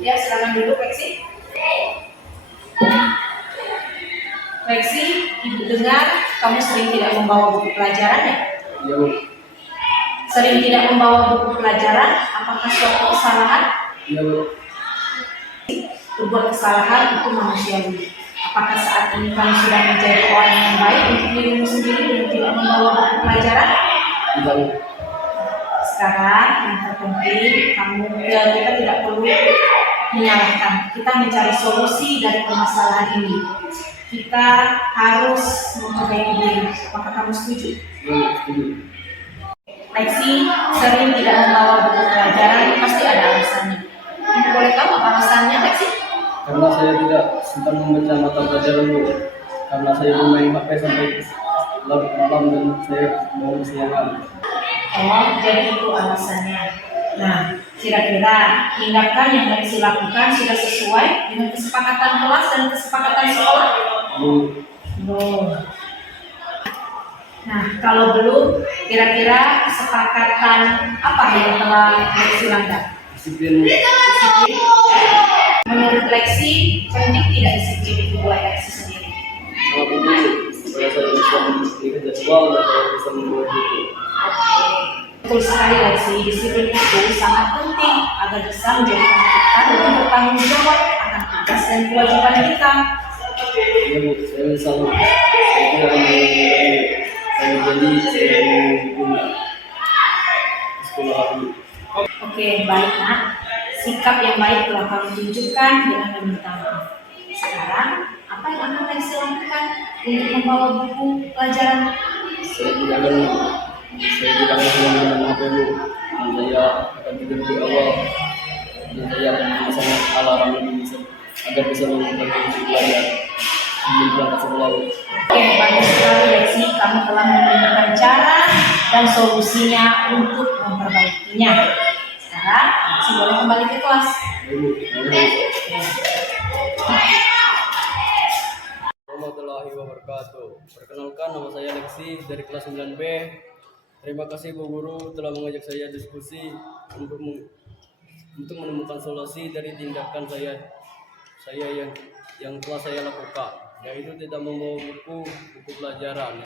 Ya, silakan duduk, Lexi. Lexi, Ibu dengar kamu sering tidak membawa buku pelajaran ya? Iya, Bu. Sering tidak membawa buku pelajaran, apakah suatu kesalahan? Iya, Bu. Berbuat kesalahan itu manusiawi. Apakah saat ini kamu sudah menjadi orang yang baik untuk dirimu sendiri dan tidak membawa buku pelajaran? Tidak, Bu. Sekarang yang terpenting kita tidak perlu menyalahkan. Kita mencari solusi dari permasalahan ini. Kita harus memperbaiki diri. Apakah kamu setuju? Iya, setuju. Lexi sering tidak membawa buku pelajaran, pasti ada alasannya. Ibu boleh tahu apa alasannya, Lexi? Karena saya tidak sempat membaca mata pelajaran, Bu. Karena saya bermain HP sampai larut malam dan saya mau kesiangan. Oh, jadi itu alasannya. Nah, kira-kira tindakan yang Lexi lakukan sudah sesuai dengan kesepakatan kelas dan kesepakatan sekolah? Bu, Belum. Nah, kalau belum, kira-kira kesepakatan apa yang telah Lexi langgar? disiplin. Menurut Lexi, penting tidak disiplin itu buat Lexi sendiri? Sangat penting supaya saya bisa memiliki jadwal dan saya bisa membuat buku. Betul sekali, Lexi. Disiplin itu sangat penting agar bisa menjadikan kita lebih bertanggung jawab akan tugas dan kewajiban kita. Iya, Bu. Saya menyesal. Saya tidak akan mengulangi. Saya berjanji saya mau buku di sekolah hari. Oke, baik nak. Sikap yang baik telah kamu tunjukkan dengan meminta maaf. Sekarang, apa yang akan Lexi lakukan untuk membawa buku pelajaran? Saya tidak akan menggunakan HP, Bu. Dan saya akan tidur di awal. Dan saya akan memasang alarm yang bisa agar bisa membantu untuk belajar sebelum berangkat sekolah, Bu. Oke, bagus sekali Lexi. Kamu telah menemukan cara dan solusinya untuk memperbaikinya. Sekarang, Lexi boleh kembali ke kelas. Ya, Bu. Warahmatullahi wabarakatuh. Perkenalkan, nama saya Lexi dari kelas 9B. Terima kasih Bu Guru telah mengajak saya diskusi untuk menemukan solusi dari tindakan saya yang telah saya lakukan, yaitu tidak membawa buku pelajaran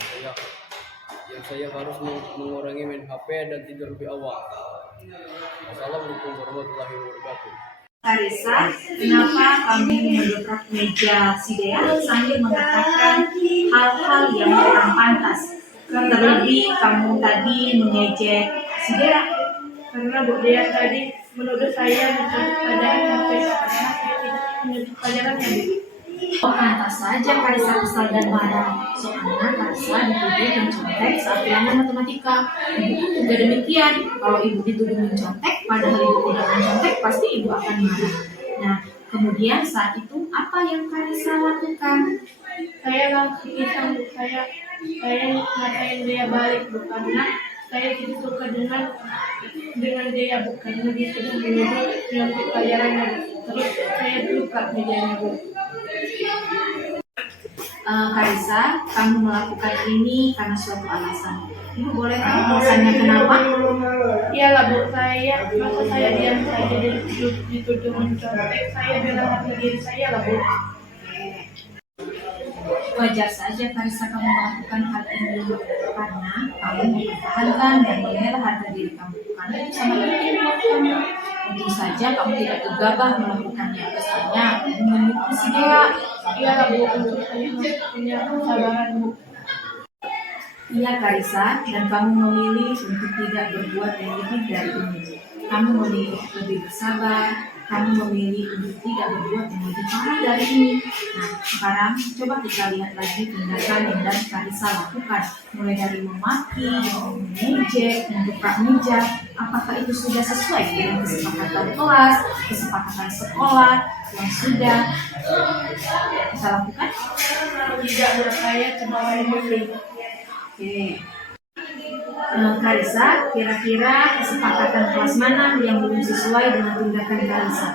yang saya harus mengurangi main HP dan tidur lebih awal. Assalamualaikum warahmatullahi wabarakatuh. Karissa, kenapa kamu mendobrak meja si Dea sambil mengatakan hal-hal yang kurang pantas? Terlebih kamu tadi mengejek si Dea. Karena Bu Dea tadi menuduh saya mencari pelajaran sampai saya tidak menuntut pelajarannya, Bu. Oh, pantas saja Karissa kesal dan marah. Soalnya Karissa dituduh mencontek saat belajar matematika. Ibu pun juga demikian. Kalau ibu dituduh mencontek, padahal ibu tidak mencontek, pasti ibu akan marah. Nah, kemudian saat itu apa yang Karissa lakukan? Saya langsung iseng, Bu. Saya ngatain dia balik, Bu, karena saya tidak suka dengan dia, Bu, karena dia sudah menuduh menuntut pelajarannya, Bu. Terus saya lupa mejanya, Bu. Karissa, kamu melakukan ini karena suatu alasan. Ibu boleh tahu alasannya kenapa? Iyalah, Bu, masa saya diam saja dituduh mencontek, saya bela harga diri saya lah, Bu. Wajar saja Karissa kamu melakukan hal ini karena kamu mempertahankan dan membela harga diri kamu. Karena itu sangat penting buat kamu. Tentu saja kamu tidak gegabah melakukannya. Misalnya memukul si Dea. Iyalah, Bu, untuk saya harus punya kesabaran, Bu. Iya Karissa, dan kamu memilih untuk tidak berbuat yang lebih dari ini. Kamu memilih lebih bersabar, kamu memilih untuk tidak berbuat yang lebih parah dari ini. Nah, sekarang coba kita lihat lagi tindakan yang dari Karissa lakukan. Mulai dari memaki, mengejek, membuka meja. Apakah itu sudah sesuai dengan kesepakatan kelas, kesepakatan sekolah yang sudah kita lakukan? Tidak, Bu, saya cuma emosi. Oke. Karissa, kira-kira kesepakatan kelas mana yang belum sesuai dengan tindakan Karissa?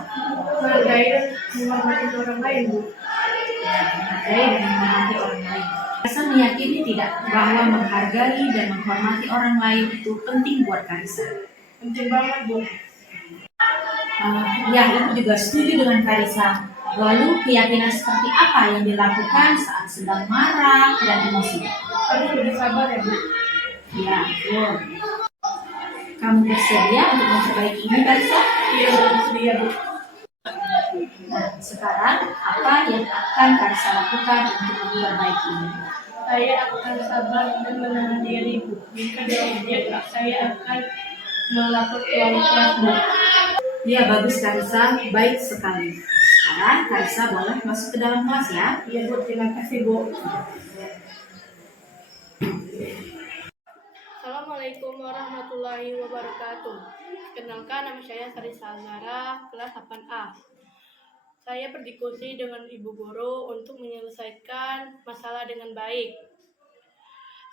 Menghargai dan menghormati orang lain, Bu. Menghargai dan menghormati orang lain. Karissa meyakini tidak bahwa menghargai dan menghormati orang lain itu penting buat Karissa? Penting banget, Bu. Ya, itu juga setuju dengan Karisa. Lalu keyakinan seperti apa yang dilakukan saat sedang marah dan emosi? Harus lebih sabar ya Bu. Ya, betul. Kamu bersedia untuk memperbaiki ini, Karisa? Iya Bu, bersedia Bu. Nah, sekarang apa yang akan Karisa lakukan untuk memperbaiki ini? Saya akan sabar dan menahan diri Bu. Jika diejek, saya akan melapor ke wali kelas Bu. Ya, bagus Karisa, baik sekali. Sekarang Karisa boleh masuk ke dalam kelas ya. Iya Bu, terima kasih Bu. Assalamualaikum warahmatullahi wabarakatuh. Kenalkan, nama saya Sarisa Azara, kelas 8A. Saya berdiskusi dengan Ibu Guru untuk menyelesaikan masalah dengan baik.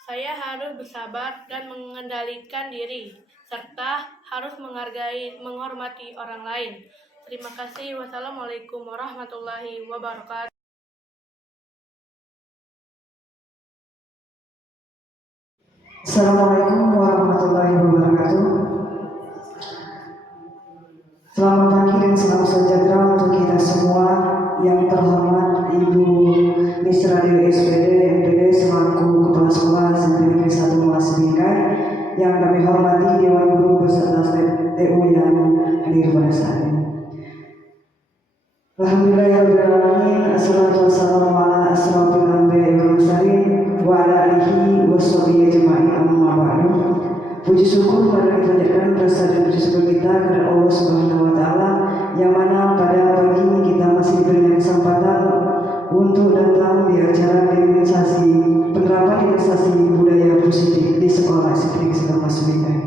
Saya harus bersabar dan mengendalikan diri, serta harus menghormati orang lain. Terima kasih. Wassalamualaikum warahmatullahi wabarakatuh. Assalamualaikum warahmatullahi wabarakatuh. Selamat pagi dan salam sejahtera untuk kita semua. Yang terhormat Ibu Miss Radio SPD MPD selaku Kepala Sekolah SMP Negeri 1 Mas Bingkai, yang kami hormati Dewan Guru beserta TU yang hadir pada saat ini. Alhamdulillahirrahmanirrahim. Assalatu wassalamu ala asrafil anbiya'i wal mursalin wa ala alihi wa sahbihi ajma'in, amma ba'du. Puji syukur pada dipanjatkan rasa dan puji syukur kita kepada Allah Subhanahu wa taala, yang mana pada pagi ini kita masih diberikan kesempatan untuk datang di acara demonstrasi penerapan investasi budaya positif di sekolah SMP Negeri 1 Mas Bingkai.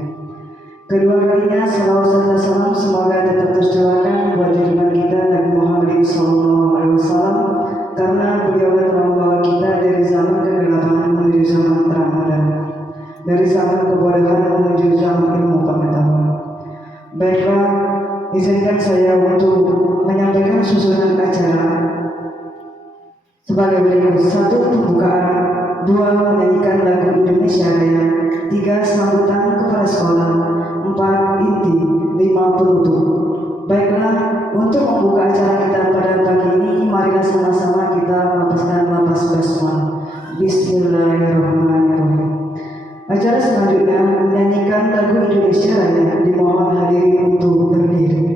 Kedua kalinya salawat serta salam semoga tetap tercurahkan buat junjungan kita Nabi Muhammad SAW, karena beliau telah membawa kita dari zaman kegelapan menuju zaman terang benderang, dari zaman kebodohan menuju zaman ilmu pengetahuan. Baiklah, izinkan saya untuk menyampaikan susunan acara sebagai berikut: 1. Pembukaan, 2. Menyanyikan lagu Indonesia Raya, 3. Sambutan kepala sekolah, 4. Inti, 5. Penutup. Baiklah, untuk membuka acara kita pada pagi ini, marilah sama-sama kita melepaskan lapas basmalah. Bismillahirrahmanirrahim. Acara selanjutnya menyanyikan lagu Indonesia Raya. Dimohon hadirin untuk berdiri.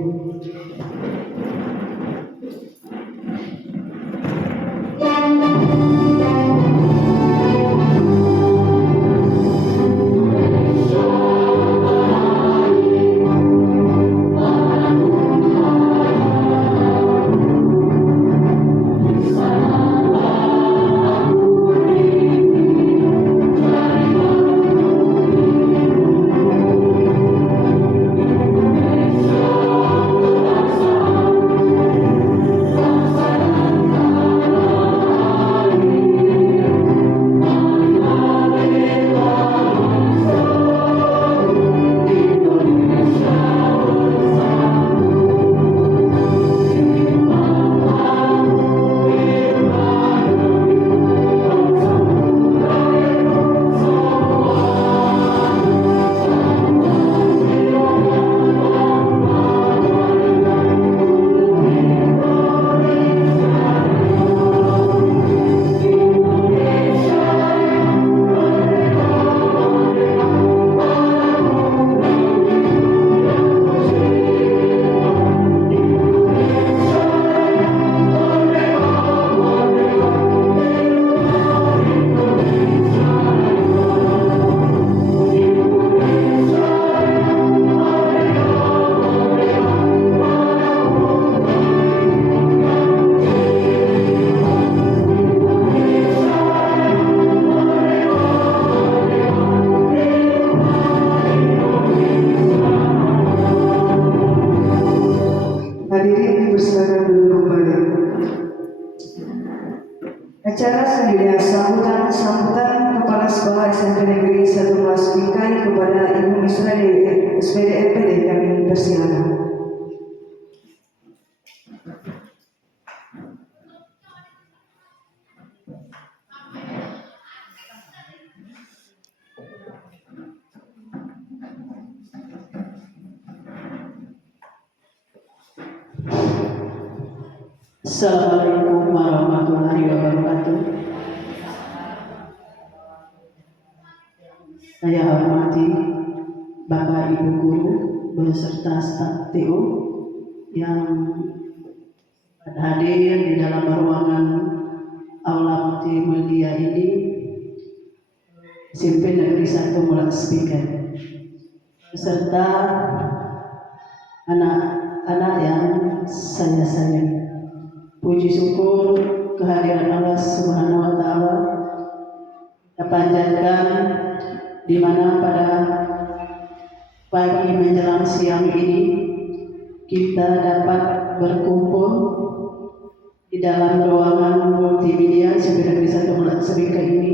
Hadirin bersilakan duduk kembali. Acara selanjutnya sambutan Kepala Sekolah SMP Negeri 1 Mas Bingkai kepada Ibu Misra SPD MPD, kami persilakan. Assalamualaikum warahmatullahi wabarakatuh. Saya hormati Bapak Ibu Guru beserta staf TU yang hadir di dalam ruangan aula multimedia ini, SMP Negeri 1 Mulak Speaker, beserta anak-anak yang saya sayang. Puji syukur kehadiran Allah Subhanahu wa Ta'ala kita panjatkan di mana pada pagi menjelang siang ini kita dapat berkumpul di dalam ruangan multimedia SMP Negeri 1 Mulak Speaker ini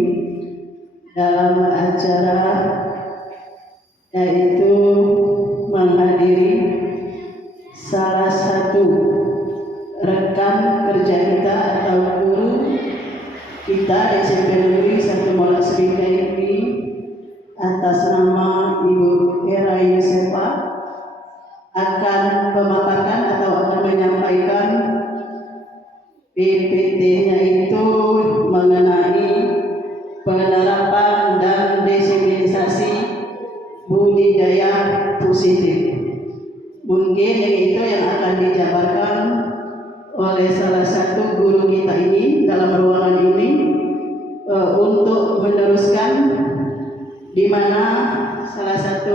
dalam acara yaitu menghadiri salah satu rekan kerja kita atau guru kita SMP Negeri 1 Mulak Speaker ini atas nama Ibu Era Yusefa akan memaparkan atau akan menyampaikan PPT-nya itu mengenai penerapan dan disiplinisasi budidaya positif. Mungkin yang itu yang akan dijabarkan oleh salah satu guru kita ini dalam ruangan ini untuk meneruskan, di mana salah satu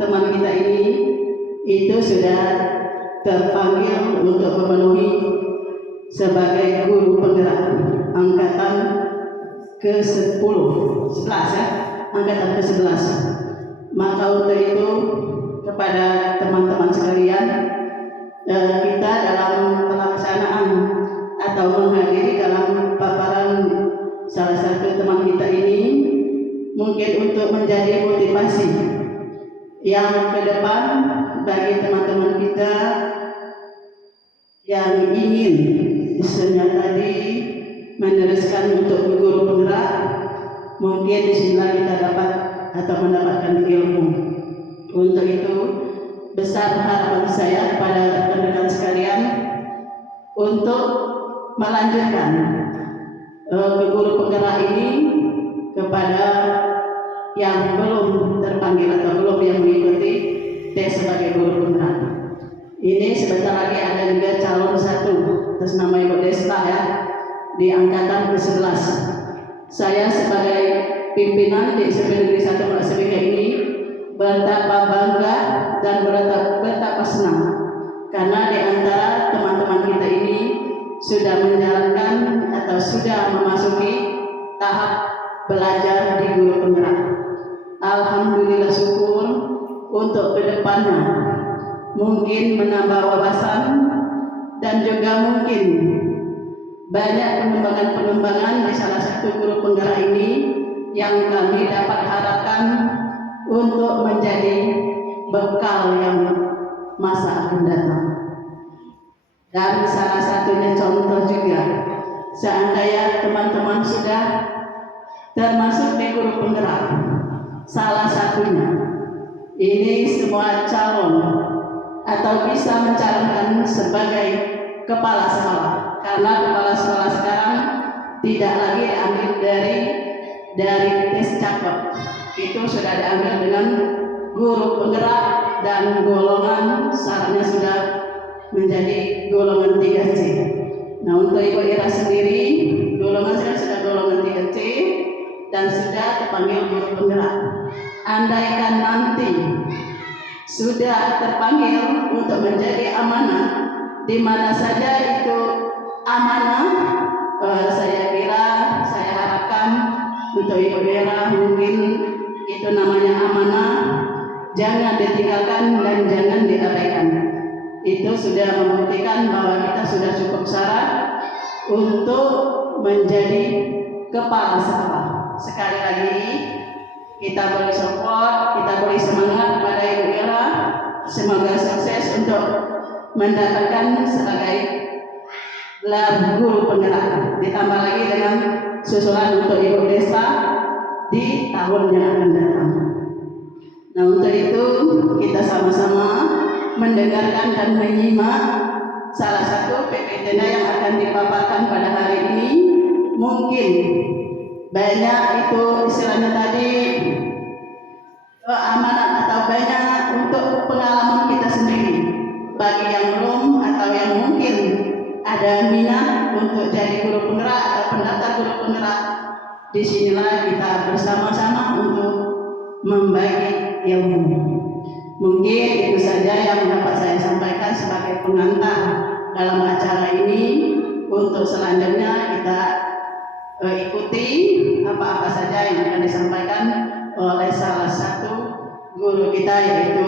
teman kita ini itu sudah terpanggil untuk memenuhi sebagai guru penggerak angkatan ke-10, 11 ya, angkatan ke-11. Maka untuk itu kepada teman-teman sekalian, kita dalam pelaksanaan atau menghadiri dalam paparan salah satu teman kita ini mungkin untuk menjadi motivasi yang ke depan bagi teman-teman kita yang ingin misalnya tadi meneruskan untuk guru penggerak. Mungkin di sini kita dapat atau mendapatkan ilmu. Untuk itu besar harapan saya kepada rekan-rekan sekalian untuk melanjutkan guru penggerak ini kepada yang belum terpanggil atau belum yang mengikuti tes sebagai guru penggerak. Ini sebentar lagi ada juga calon satu atas nama Ibu Desta ya, di angkatan ke-11. Saya sebagai pimpinan di SMP Negeri 1 Mulak Speaker ini betapa bangga dan betapa senang karena di antara teman-teman kita ini sudah menjalankan atau sudah memasuki tahap belajar di guru penggerak. Alhamdulillah syukur untuk kedepannya mungkin menambah wawasan dan juga mungkin banyak pengembangan-pengembangan di salah satu guru penggerak ini yang kami dapat harapkan untuk menjadi bekal yang masa akan datang. Dan salah satunya contoh juga, seandainya teman-teman sudah termasuk di guru penggerak, salah satunya ini semua calon atau bisa mencalonkan sebagai kepala sekolah, karena kepala sekolah sekarang tidak lagi diambil dari tes cakep, itu sudah diambil dengan guru penggerak dan golongan syaratnya sudah menjadi golongan 3C. Nah, untuk Ibu Ira sendiri golongan saya sudah golongan 3C dan sudah terpanggil guru penggerak. Andaikan nanti sudah terpanggil untuk menjadi amanah, di mana saja itu amanah, saya kira, saya harapkan untuk Ibu Ira mungkin itu namanya amanah, jangan ditinggalkan dan jangan diabaikan. Itu sudah membuktikan bahwa kita sudah cukup syarat untuk menjadi kepala sekolah. Sekali lagi kita beri support, kita beri semangat kepada Ibu Ira. Semoga sukses untuk mendapatkan sebagai guru penggerak. Ditambah lagi dengan susulan untuk Ibu Desta di tahun yang akan datang. Nah, untuk itu kita sama-sama mendengarkan dan menyimak salah satu PPTN yang akan dipaparkan pada hari ini. Mungkin banyak itu istilahnya tadi amanat atau banyak untuk pengalaman kita sendiri. Bagi yang belum atau yang mungkin ada minat untuk jadi guru penggerak atau pendaftar guru penggerak, disinilah kita bersama-sama untuk membagi ilmu. Mungkin itu saja yang dapat saya sampaikan sebagai pengantar dalam acara ini. Untuk selanjutnya kita ikuti apa-apa saja yang akan disampaikan oleh salah satu guru kita, yaitu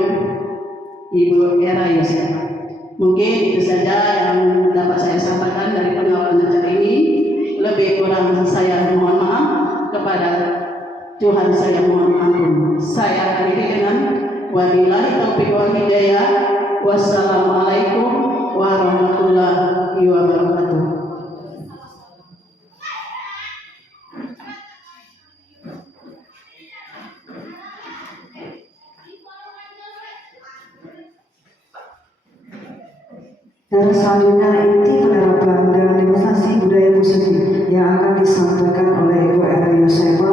Ibu Era Yosef. Mungkin itu saja yang dapat saya sampaikan dari pengawalan acara ini. Lebih kurang saya mohon maaf, kepada Tuhan saya mohon ampun. Saya akhiri dengan wabillahi taufiq wal hidayah. Wassalamualaikum warahmatullahi wabarakatuh. Dan selanjutnya inti penerapan dan demonstrasi budaya positif yang akan disampaikan oleh Ibu Era Yosefa,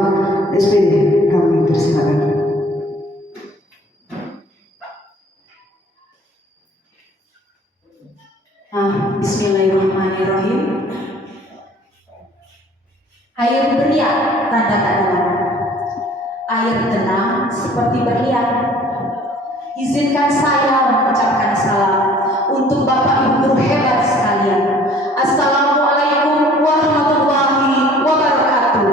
SPD. Kami persilakan. Bismillahirrahmanirrahim. Air beriak tanda tak dalam, air tenang seperti berlian. Izinkan saya mengucapkan salam untuk Bapak Ibu guru hebat sekalian. Assalamualaikum warahmatullahi wabarakatuh.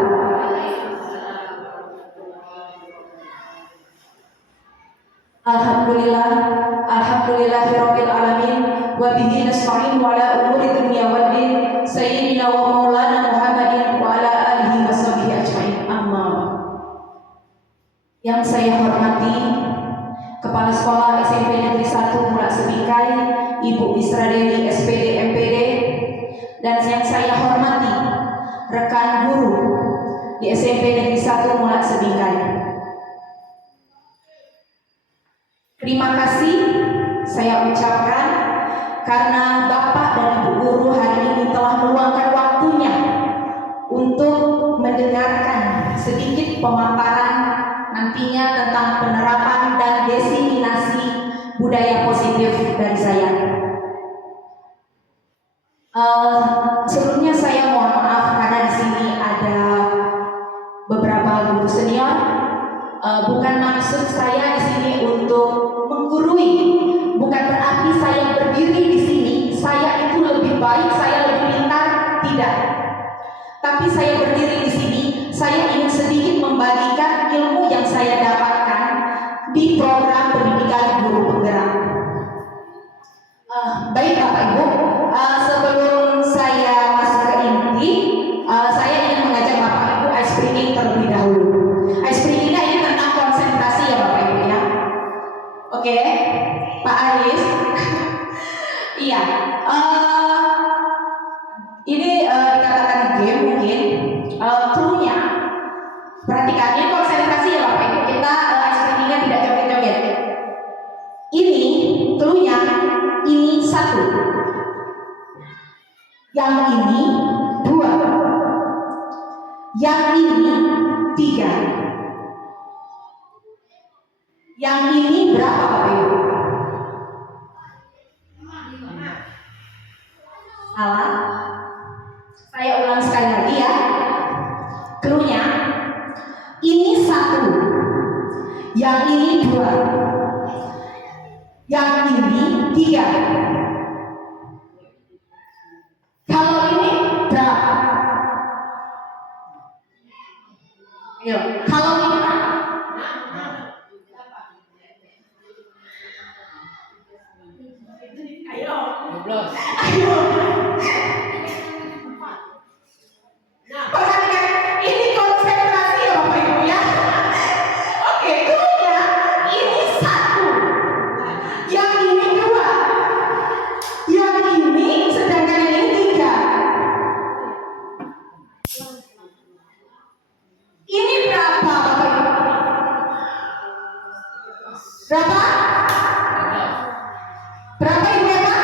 Alhamdulillahirabbil alamin wa bihi nasta'in wa ala umuri dunya wad din sayyidina wa maulana Muhammadin wa ala alihi washabihi ajmain. Amma. Yang saya hormati Kepala Sekolah SMP Negeri 1 Mulak Sebikai, Ibu Misra Dewi SPD MPD, dan yang saya hormati rekan guru di SMP Negeri 1 Mulak Sebikai. Terima kasih saya ucapkan karena Bapak dan Ibu guru hari ini telah meluangkan waktunya untuk mendengarkan sedikit pemaparan nantinya tentang penerapan dan diseminasi budaya positif dari saya. Sebelumnya saya mohon maaf karena di sini ada beberapa guru senior. Bukan maksud saya di sini untuk menggurui, bukan berarti saya berdiri di sini saya itu lebih baik, saya lebih pintar, tidak. Tapi saya berdiri di sini, saya ingin sedikit membagikan ilmu yang saya dapatkan di program pendidikan guru penggerak. Baik Bapak Ibu, sebelum saya masuk ke inti, saya ingin mengajak Bapak Ibu ice breaking terlebih dahulu. Ice breakingnya ini tentang konsentrasi ya Bapak Ibu ya. Oke, Pak Aris. Iya. Ini dikatakan game mungkin. Clue-nya, perhatikan ini konsentrasi ya Bapak Ibu. Kita ice breakingnya tidak joget-joget. Ini clue-nya, ini 1, yang ini 2, yang ini 3, yang ini berapa Bapak Ibu? Salah. Saya ulang sekali lagi ya. Clue-nya, ini 1, yang ini 2, yang ini 3. Kalau ini berapa? Ayo, kalau ini berapa? Ayo. 12. Ayo. Perhatikan, ini konsentrasi ya Bapak Ibu ya. Oke, clue-nya ini 1, yang ini 2, yang ini sedangkan ini 3. Ini berapa Bapak Ibu? Berapa? Berapa ini berapa?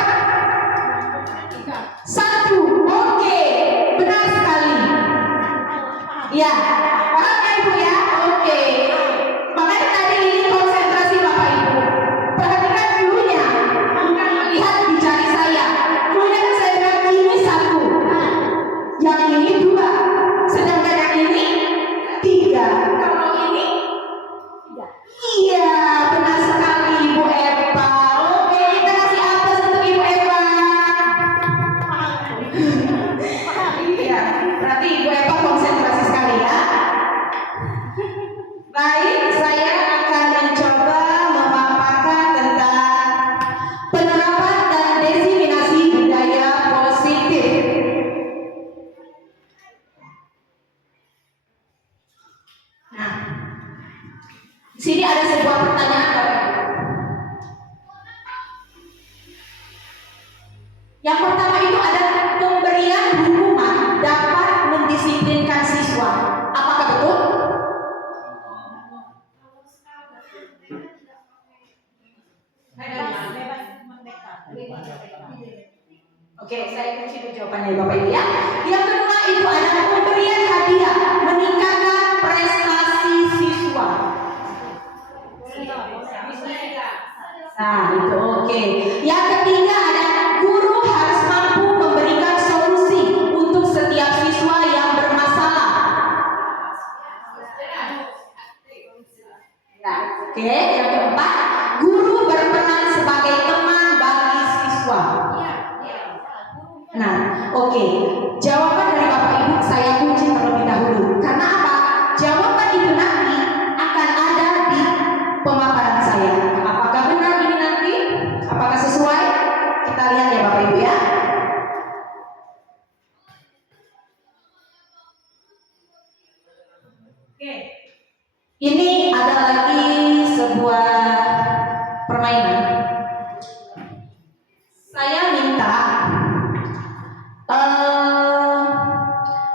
Oke, saya kunci dulu jawabannya Bapak Ibu ya. Yang kedua itu adalah pemberian hadiah meningkatkan prestasi siswa. Nah, itu oke. Yang ketiga adalah guru harus mampu memberikan solusi untuk setiap siswa yang bermasalah. Nah, oke. Yang keempat, guru berperan sebagai teman bagi siswa. Nah, oke. Jawaban dari Bapak Ibu saya kunci terlebih dahulu. Karena apa? Jawaban itu nanti akan ada di pemaparan saya. Apakah benar ini nanti? Apakah sesuai? Kita lihat ya Bapak Ibu ya. Oke. Ini ada lagi sebuah permainan. Saya minta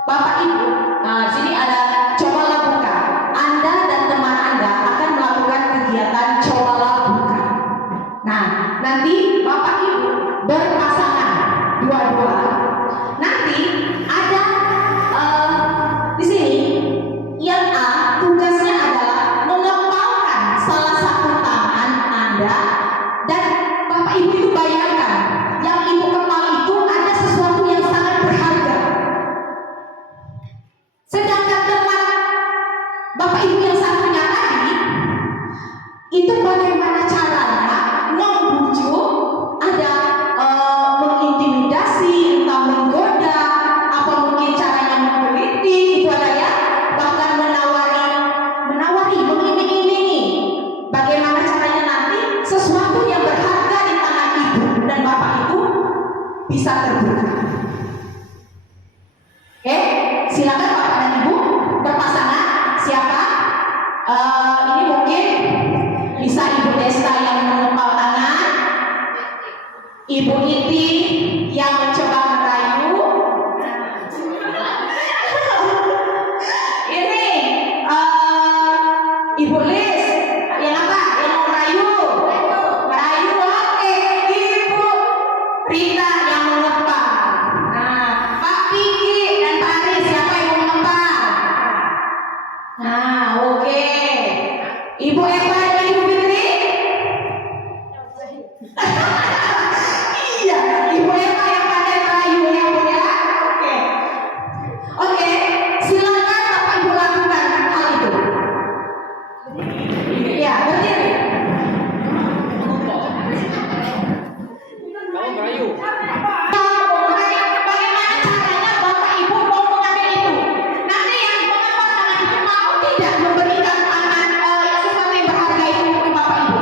Bapak Ibu, nah sini ada cobalah buka. Anda dan teman Anda akan melakukan kegiatan cobalah buka. Nah, nanti Bapak Ibu berpasangan dua-dua. Nanti ada di sini yang A tugasnya adalah mengepalkan salah satu tangan Anda dan Bapak Ibu itu bayangkan yang Ibu kepal itu ada sesuatu yang sangat berharga. Sedangkan teman Bapak Ibu yang satunya tadi itu bagaimana caranya membujuk, ada mengintimidasi, entah menggoda, apa mungkin caranya menggelitik, itu ada ya, bahkan menawari, mengiming-imingi. Bagaimana caranya nanti sesuatu yang berharga di tangan Ibu dan Bapak itu bisa terbuka. Oke, silakan Bapak dan Ibu berpasangan. Siapa? Ini mungkin bisa Ibu Desta yang mengepal tangan, Ibu Iti yang mencoba merayu. Ini Ibu Lis yang apa? Yang mau merayu. Merayu, oke. Ibu Rita yang mengepal. Nah, Pak Piki dan Pak Aris siapa yang mau mengepal? Nah, oke. Ibu Eva dan Ibu Fitri? Iya, Ibu Eva yang pandai merayu ya Bu ya. Oke. Oke, silakan Bapak Ibu lakukan hal itu. Ya, berdiri. Kamu merayu. Bagaimana caranya Bapak Ibu mau mengambil itu? Nanti yang mengepal tangan itu mau tidak memberikan tangan sesuatu yang berharga itu untuk Bapak Ibu?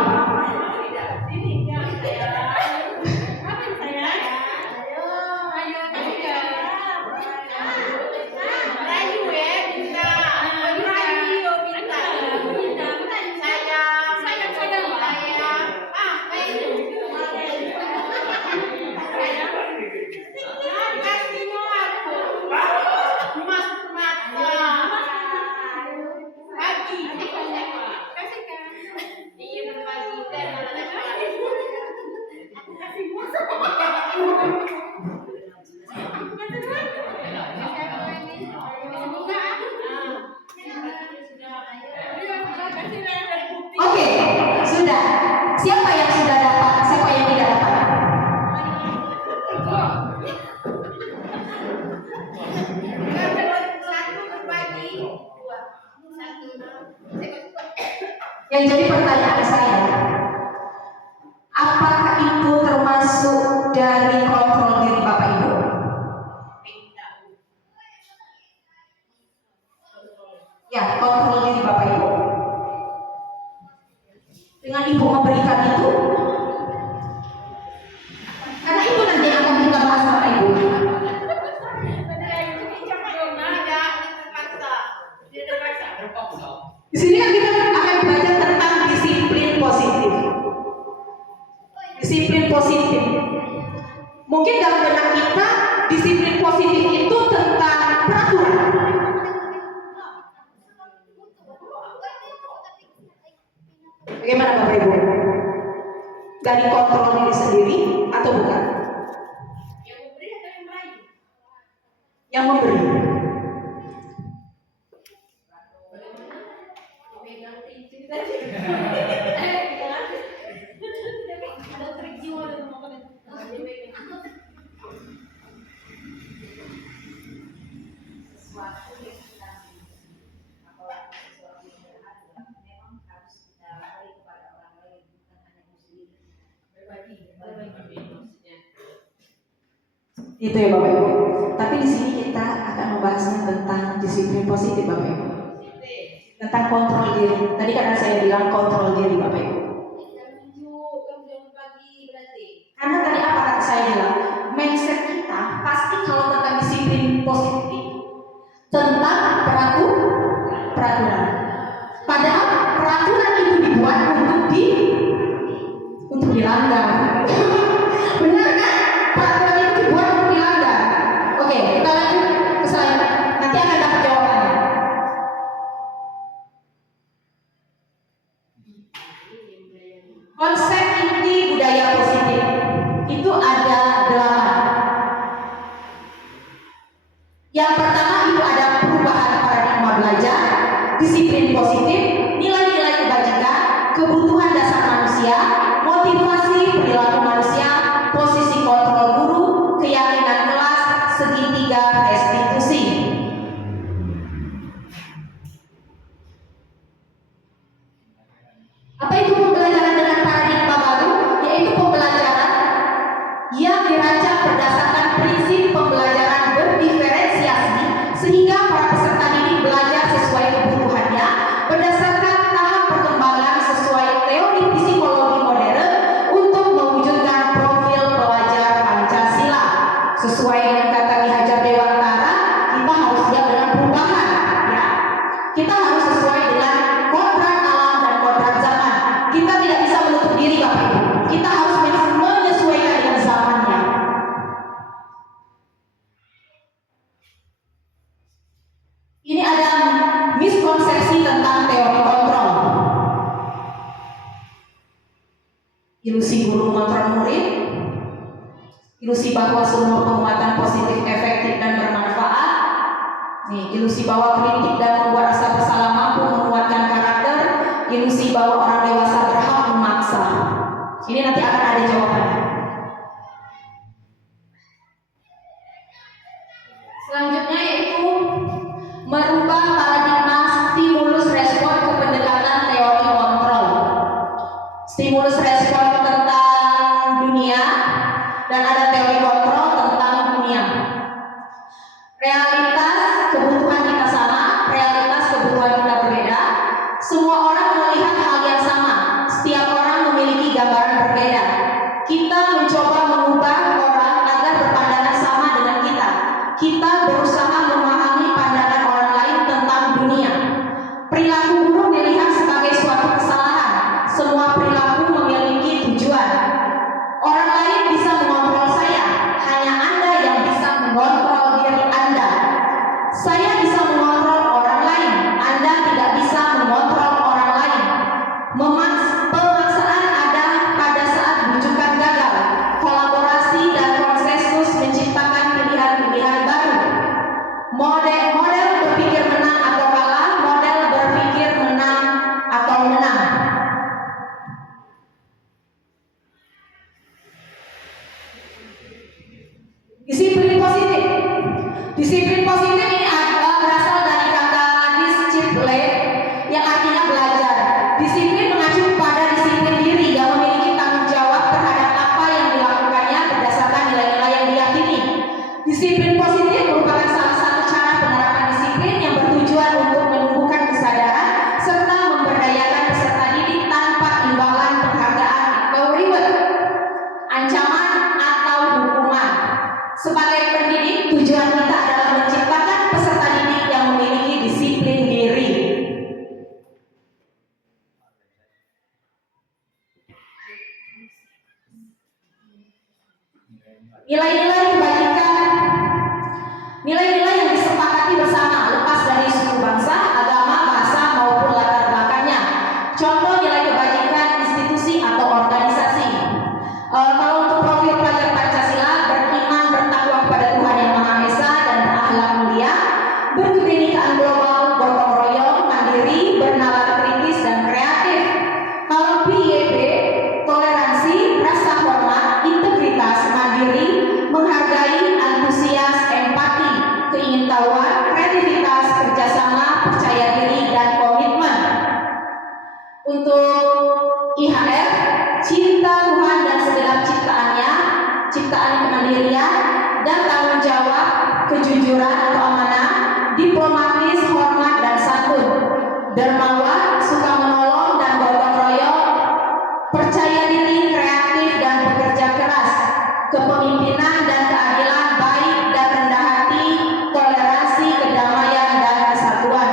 Oke, sudah. Siapa yang sudah dapat? Siapa yang tidak dapat? Yang jadi pertanyaan saya, apakah itu termasuk dari kontrol diri Bapak Ibu? Ya, kontrol diri Bapak Ibu. Dengan Ibu memberikan itu, karena itu nanti akan kita bahas Bapak Ibu. Di sini kan kita akan belajar tentang disiplin positif. Disiplin positif. Mungkin dalam benak kita disiplin positif itu tentang peraturan. Bagaimana Bapak Ibu? Dari kontrol diri sendiri atau bukan? yang memberi. Itu ya Bapak Ibu. Tapi di sini kita akan membahasnya tentang disiplin positif Bapak Ibu. Tentang kontrol diri. Tadi kan saya bilang kontrol diri Bapak Ibu. Karena tadi apa kata saya bilang? Mindset kita pasti kalau tentang disiplin positif tentang peraturan. Padahal peraturan itu dibuat untuk dilanggar. Benar kan? Peraturan itu dibuat untuk dilanggar. Oke, kita lanjut ke selanjutnya. Nanti akan dapat jawabannya. Konsep inti budaya positif itu ada 8. Yang pertama itu ada perubahan paradigma belajar, disiplin positif, nilai-nilai kebajikan, kebutuhan dasar manusia, motivasi perilaku manusia, posisi kontrol guru, keyakinan kelas, segitiga restitusi. Apa itu pembelajaran dengan paradigma baru? Yaitu pembelajaran yang dirancang berdasarkan prinsip pembelajaran berdiferensiasi sehingga para peserta didik belajar sesuai kebutuhannya berdasarkan tahap perkembangan sesuai teori psikologi modern untuk mewujudkan profil pelajar Pancasila. Sesuai dengan kata Ki Hajar Dewantara, kita harus siap dengan perubahan. Ya. Kita harus sesuai dengan kodrat alam dan kodrat zaman. Kita tidak bisa menutup diri Bapak Ibu. Kita harus menyesuaikan dengan zamannya. Ini ada miskonsepsi tentang teori kontrol. Ilusi guru mengontrol murid, ilusi bahwa semua penguatan positif efektif dan bermanfaat. Nih, ilusi bahwa kritik dan membuat rasa bersalah mampu menguatkan karakter, ilusi bahwa orang dewasa berhak memaksa. Ini nanti akan ada jawabannya. Selanjutnya yaitu merubah paradigma stimulus respon ke pendekatan teori kontrol. Stimulus respon tentang dunia dan ada teori kontrol tentang dunia. Realitas kebutuhan kita sama, realitas kebutuhan kita berbeda. Semua orang melihat hal yang sama. Setiap orang memiliki gambaran berbeda. Kita mencoba mengubah orang agar berpandangan sama dengan kita. Kita berusaha memahami pandangan orang lain tentang dunia. Perilaku buruk dilihat sebagai suatu kesalahan. Semua perilaku memiliki tujuan. Orang lain bisa mengontrol saya, hanya Anda yang bisa mengontrol diri Anda. Saya bisa mengontrol orang lain, Anda tidak bisa mengontrol orang lain. Pemaksaan ada pada saat rujukan gagal. Kolaborasi dan konsensus menciptakan pilihan-pilihan baru. Model berpikir menang atau kalah, model berpikir menang atau menang. Disiplin positif. Disiplin positif ini berasal dari kata discipline yang artinya belajar. Disiplin mengacu pada disiplin diri yang memiliki tanggung jawab terhadap apa yang dilakukannya berdasarkan nilai-nilai yang diyakini. Disiplin positif merupakan salah satu cara penerapan disiplin yang bertujuan untuk menumbuhkan kesadaran serta memberdayakan peserta didik tanpa imbalan penghargaan atau reward, ancaman atau hukuman. Sebagai pendidik, tujuan kita adalah menciptakan peserta didik yang memiliki disiplin diri. Nilai-nilai kebajikan, nilai-nilai yang disepakati bersama lepas dari suku bangsa, agama, bahasa maupun latar belakangnya. Contoh nilai kebajikan institusi atau organisasi. Kalau untuk profil pelajar Pancasila, beriman bertakwa kepada Tuhan Yang Maha Esa dan berakhlak cinta Tuhan dan segenap ciptaannya, ciptaan kemandirian dan tanggung jawab, kejujuran atau amanah, diplomatis, hormat dan santun, dermawan, suka menolong dan gotong royong, percaya diri, kreatif dan bekerja keras, kepemimpinan dan keadilan, baik dan rendah hati, toleransi, kedamaian dan kesatuan.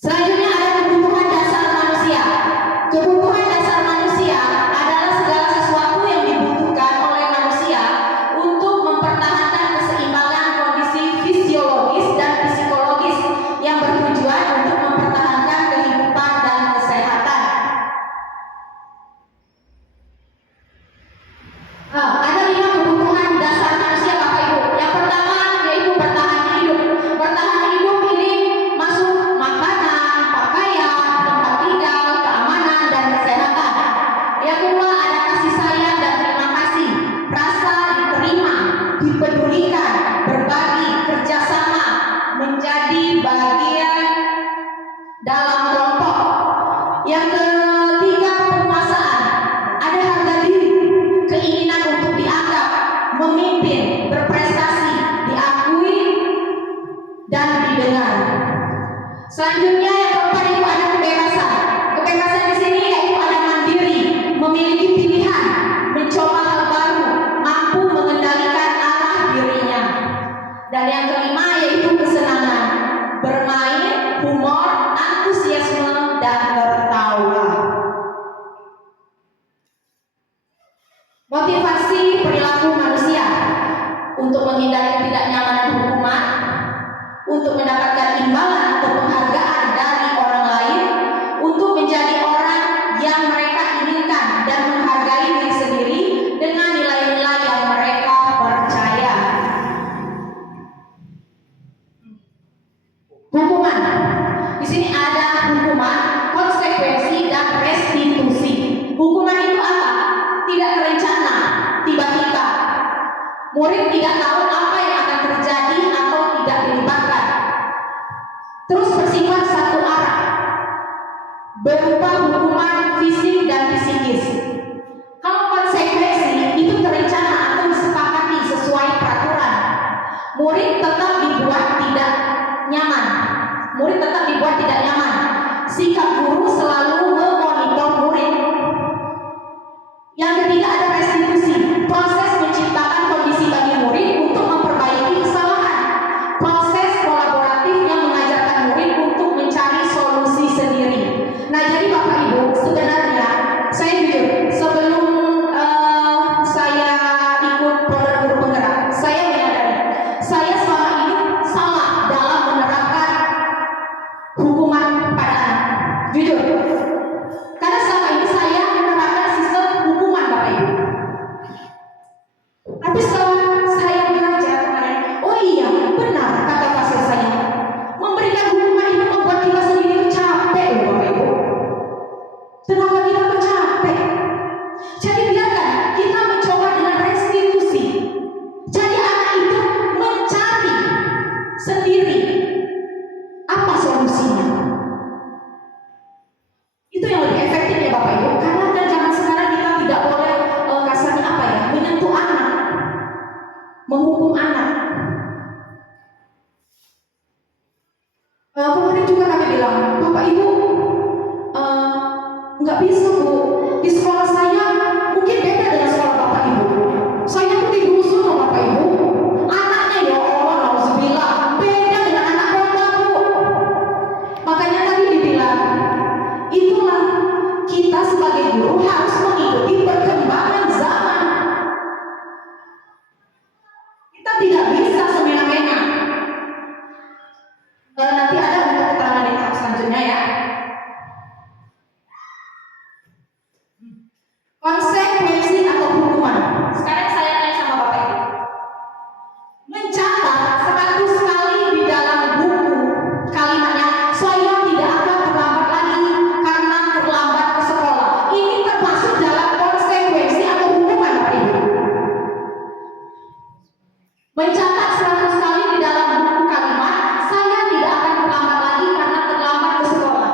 Selanjutnya ada kebutuhan dasar manusia. Kebutuhan dasar manusia adalah segala sesuatu yang dibutuhkan oleh manusia untuk mempertahankan keseimbangan kondisi fisiologis dan psikologis yang bertujuan untuk mempertahankan kehidupan dan kesehatan. Ada 5 kebutuhan dasar manusia Bapak Ibu. Yang pertama yaitu bertahan hidup. Bertahan hidup ini masuk makanan, pakaian, tempat tinggal, keamanan dan kesehatan. Yang kedua ada kasih sayang dan terima kasih, rasa diterima, dipedulikan, berbagi, kerjasama, menjadi bagian dalam kelompok. Yang ketiga penguasaan, ada harga diri, keinginan untuk dianggap, memimpin, berprestasi, diakui dan didengar. Selanjutnya yang keempat itu ada kebebasan. Kebebasan di sini yaitu ada mandiri, memiliki pilihan, mencoba hal baru, mampu mengendalikan arah dirinya. Dan yang kelima yaitu kesenangan, bermain, humor, antusiasme dan tertawa. Motivasi perilaku manusia untuk menghindari ketidaknyamanan hukuman, untuk mendapatkan imbalan atau penghargaan dari orang lain, untuk menjadi orang yang mereka inginkan dan menghargai diri sendiri dengan nilai-nilai yang mereka percaya. Hukuman. Di sini ada hukuman, konsekuensi dan restitusi. Hukuman itu apa? Tidak terencana, tiba-tiba. Murid tidak tahu apa yang akan terjadi atau tidak dilibatkan. Terus bersifat satu arah, berupa hukuman fisik dan psikis. Kalau konsekuensi itu terencana atau disepakati sesuai peraturan, murid tetap dibuat tidak nyaman. Murid tetap dibuat tidak nyaman. Sikap guru selalu memonitor murid. Yang ketiga ada restitusi, proses menciptakan kondisi bagi murid untuk memperbaiki kesalahan. Proses kolaboratif yang mengajarkan murid untuk mencari solusi sendiri. Nah jadi Bapak Ibu, sebenarnya saya jujur, sebelum saya ikut program guru penggerak, saya menyadari saya selama ini salah dalam menerapkan hukuman pada anak. Jujur, karena selama ini saya menerapkan sistem hukuman Bapak Ibu. Tapi setelah saya belajar kemarin, oh iya benar kata pastor saya, memberikan hukuman itu membuat kita sendiri itu capek loh Bapak Ibu. Tenaga kita tuh capek. Jadi biarkan kita mencoba dengan restitusi. Jadi anak itu mencari sendiri apa solusinya. Itu yang lebih efektif ya Bapak Ibu. Karena kan zaman sekarang kita tidak boleh kasarnya apa ya, menyentuh anak, menghukum anak. Kemarin juga kami bilang, Bapak Ibu nggak bisa Bu, di sekolah saya mungkin beda dengan sekolah Bapak Ibu. Saya tuh di dusun loh Bapak Ibu, anaknya ya Allah nauzubillah beda dengan anak kota Bu. Makanya tadi dibilang, itulah kita sebagai guru harus mengikuti perkembangan zaman. Kita tidak bisa semena-mena. Nanti ada untuk keterangan di tahap selanjutnya ya. Konsekuensi atau hukuman. Sekarang saya tanya sama Bapak Ibu. Mencatat 100 kali di dalam buku kalimatnya, saya tidak akan terlambat lagi karena terlambat ke sekolah. Ini termasuk dalam konsekuensi atau hukuman Bapak Ibu. Mencatat 100 kali di dalam buku kalimat, saya tidak akan terlambat lagi karena terlambat ke sekolah.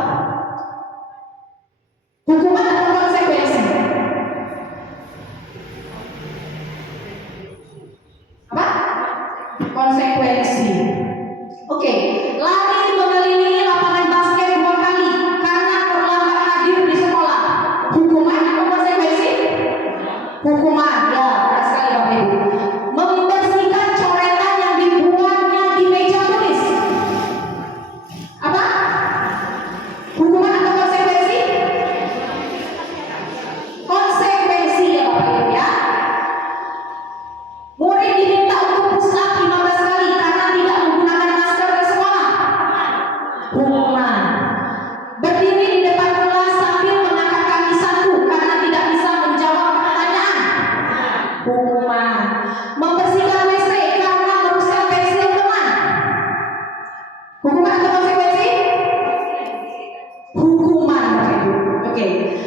hukuman Bapak Ibu. Oke.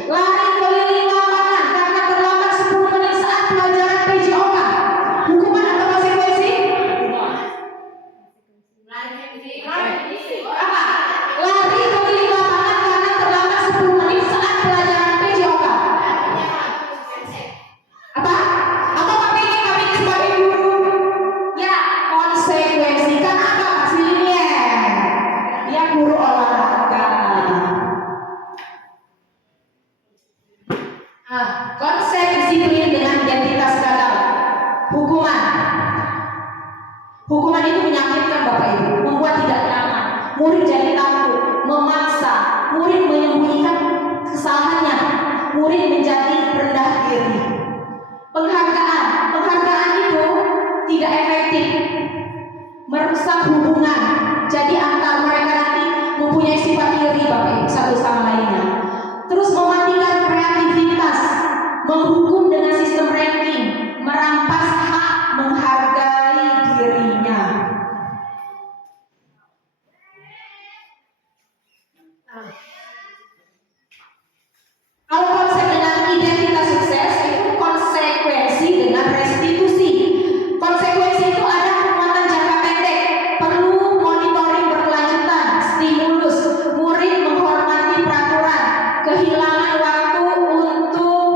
Lari keliling lapangan karena terlambat 10 menit saat pelajaran PJOK. Hukuman atau konsekuensi? Apa? Lari keliling lapangan karena terlambat 10 menit saat pelajaran PJOK. Apa? Apa Pak PG kami sebagai guru? Ya, konsekuensi kan apa hasilnya? Dia guru olahraga. Konsep disiplin dengan identitas gagal. Hukuman. Hukuman itu menyakitkan Bapak Ibu, membuat tidak nyaman. Murid jadi takut, memaksa, murid menyembunyikan kesalahannya, murid menjadi rendah diri. Penghargaan itu tidak efektif, merusak hubungan. Jadi antar mereka nanti mempunyai sifat iri Bapak Ibu satu sama lainnya. Terus mematikan kreativitas, menghukum dengan sistem ranking, merampas hak menghargai dirinya. Kalau konsep dengan identitas sukses itu konsekuensi dengan restitusi. Konsekuensi itu ada penguatan jangka pendek, perlu monitoring berkelanjutan, stimulus, murid menghormati peraturan, kehilangan waktu untuk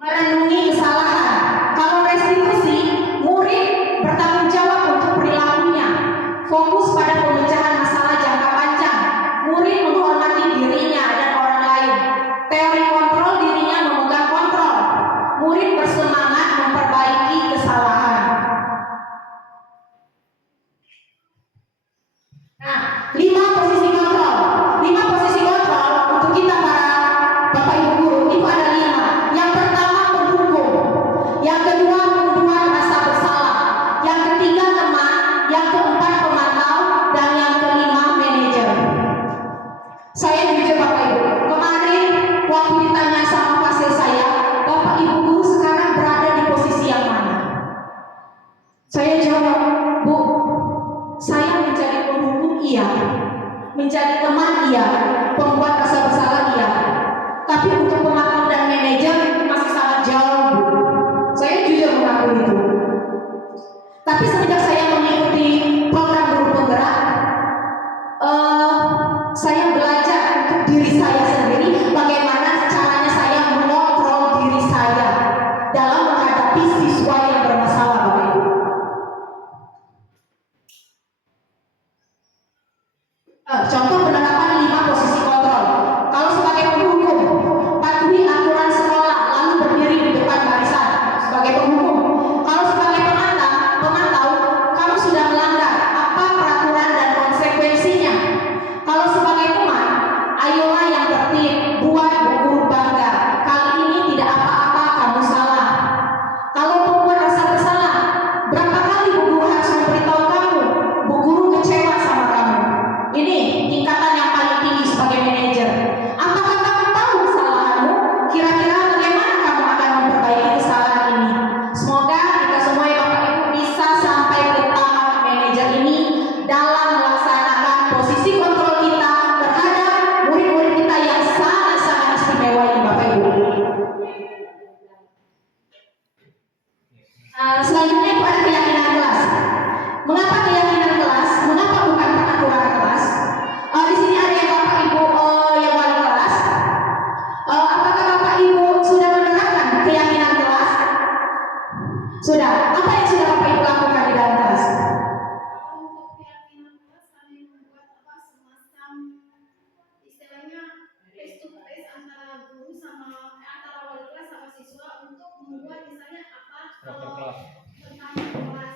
merenungi kesalahan. Kalau restitusi, murid bertanggung jawab untuk perilakunya, fokus pada pemecahan masalah jangka panjang, murid menghormati dirinya dan orang lain. Teori kontrol, dirinya memegang kontrol, murid bersemangat memperbaiki kesalahan. Nah, 5 posisi kontrol. 5 posisi kontrol untuk kita para Bapak Ibu guru itu ada 5. Yang pertama pendukung, yang kedua membuat rasa bersalah, yang ketiga teman, yang keempat pemantau, dan yang kelima manajer. Saya jujur Bapak Ibu, kemarin waktu ditanya sama fasil saya, Bapak Ibu guru sekarang berada di posisi yang mana? Saya jawab, Bu, saya menjadi pendukung iya, menjadi teman iya, pembuat rasa bersalah iya, tapi untuk pemantau dan manajer itu masih sangat jauh, Bu. Saya jujur mengakui itu. Tapi semenjak saya mengikuti program guru penggerak, saya belajar untuk diri saya sendiri, bagaimana caranya saya mengontrol diri saya dalam menghadapi siswa yang bermasalah, Bapak Ibu. Contoh penerapan 5 posisi kontrol. Kalau sebagai penghukum, patuhi aturan sekolah lalu berdiri di depan barisan sebagai penghukum. Kalau sebagai pemantau, kamu sudah melanggar, apa peraturan dan konsekuensinya. Kalau sebagai teman, ayolah yang tertib, buat Bu Guru bangga. Kali ini tidak apa-apa, kamu salah. Kalau pembuat rasa bersalah, berapa kali Bu Guru harus memberitahu kamu, Bu Guru kecewa sama kamu. Ini tingkatan yang paling tinggi sebagai manajer. Apakah kamu tahu kesalahanmu? Kira-kira bagaimana kamu akan memperbaiki kesalahan ini? Semoga kita semua ya Bapak Ibu bisa sampai ke tahap manajer ini dalam melaksanakan posisi kontrol kita terhadap murid-murid kita yang sangat-sangat istimewa ini Bapak Ibu. Selanjutnya itu ada keyakinan kelas. Mengapa keyakinan kelas? Mengapa bukan peraturan kelas? Di sini ada yang Bapak Ibu yang wali kelas. Apakah Bapak Ibu sudah menerapkan keyakinan kelas? Sudah. Apa yang sudah Bapak Ibu lakukan di dalam kelas? Untuk keyakinan kelas kami membuat semacam istilahnya face to face antara guru sama antara wali kelas sama siswa untuk membuat misalnya kalau tentang kelas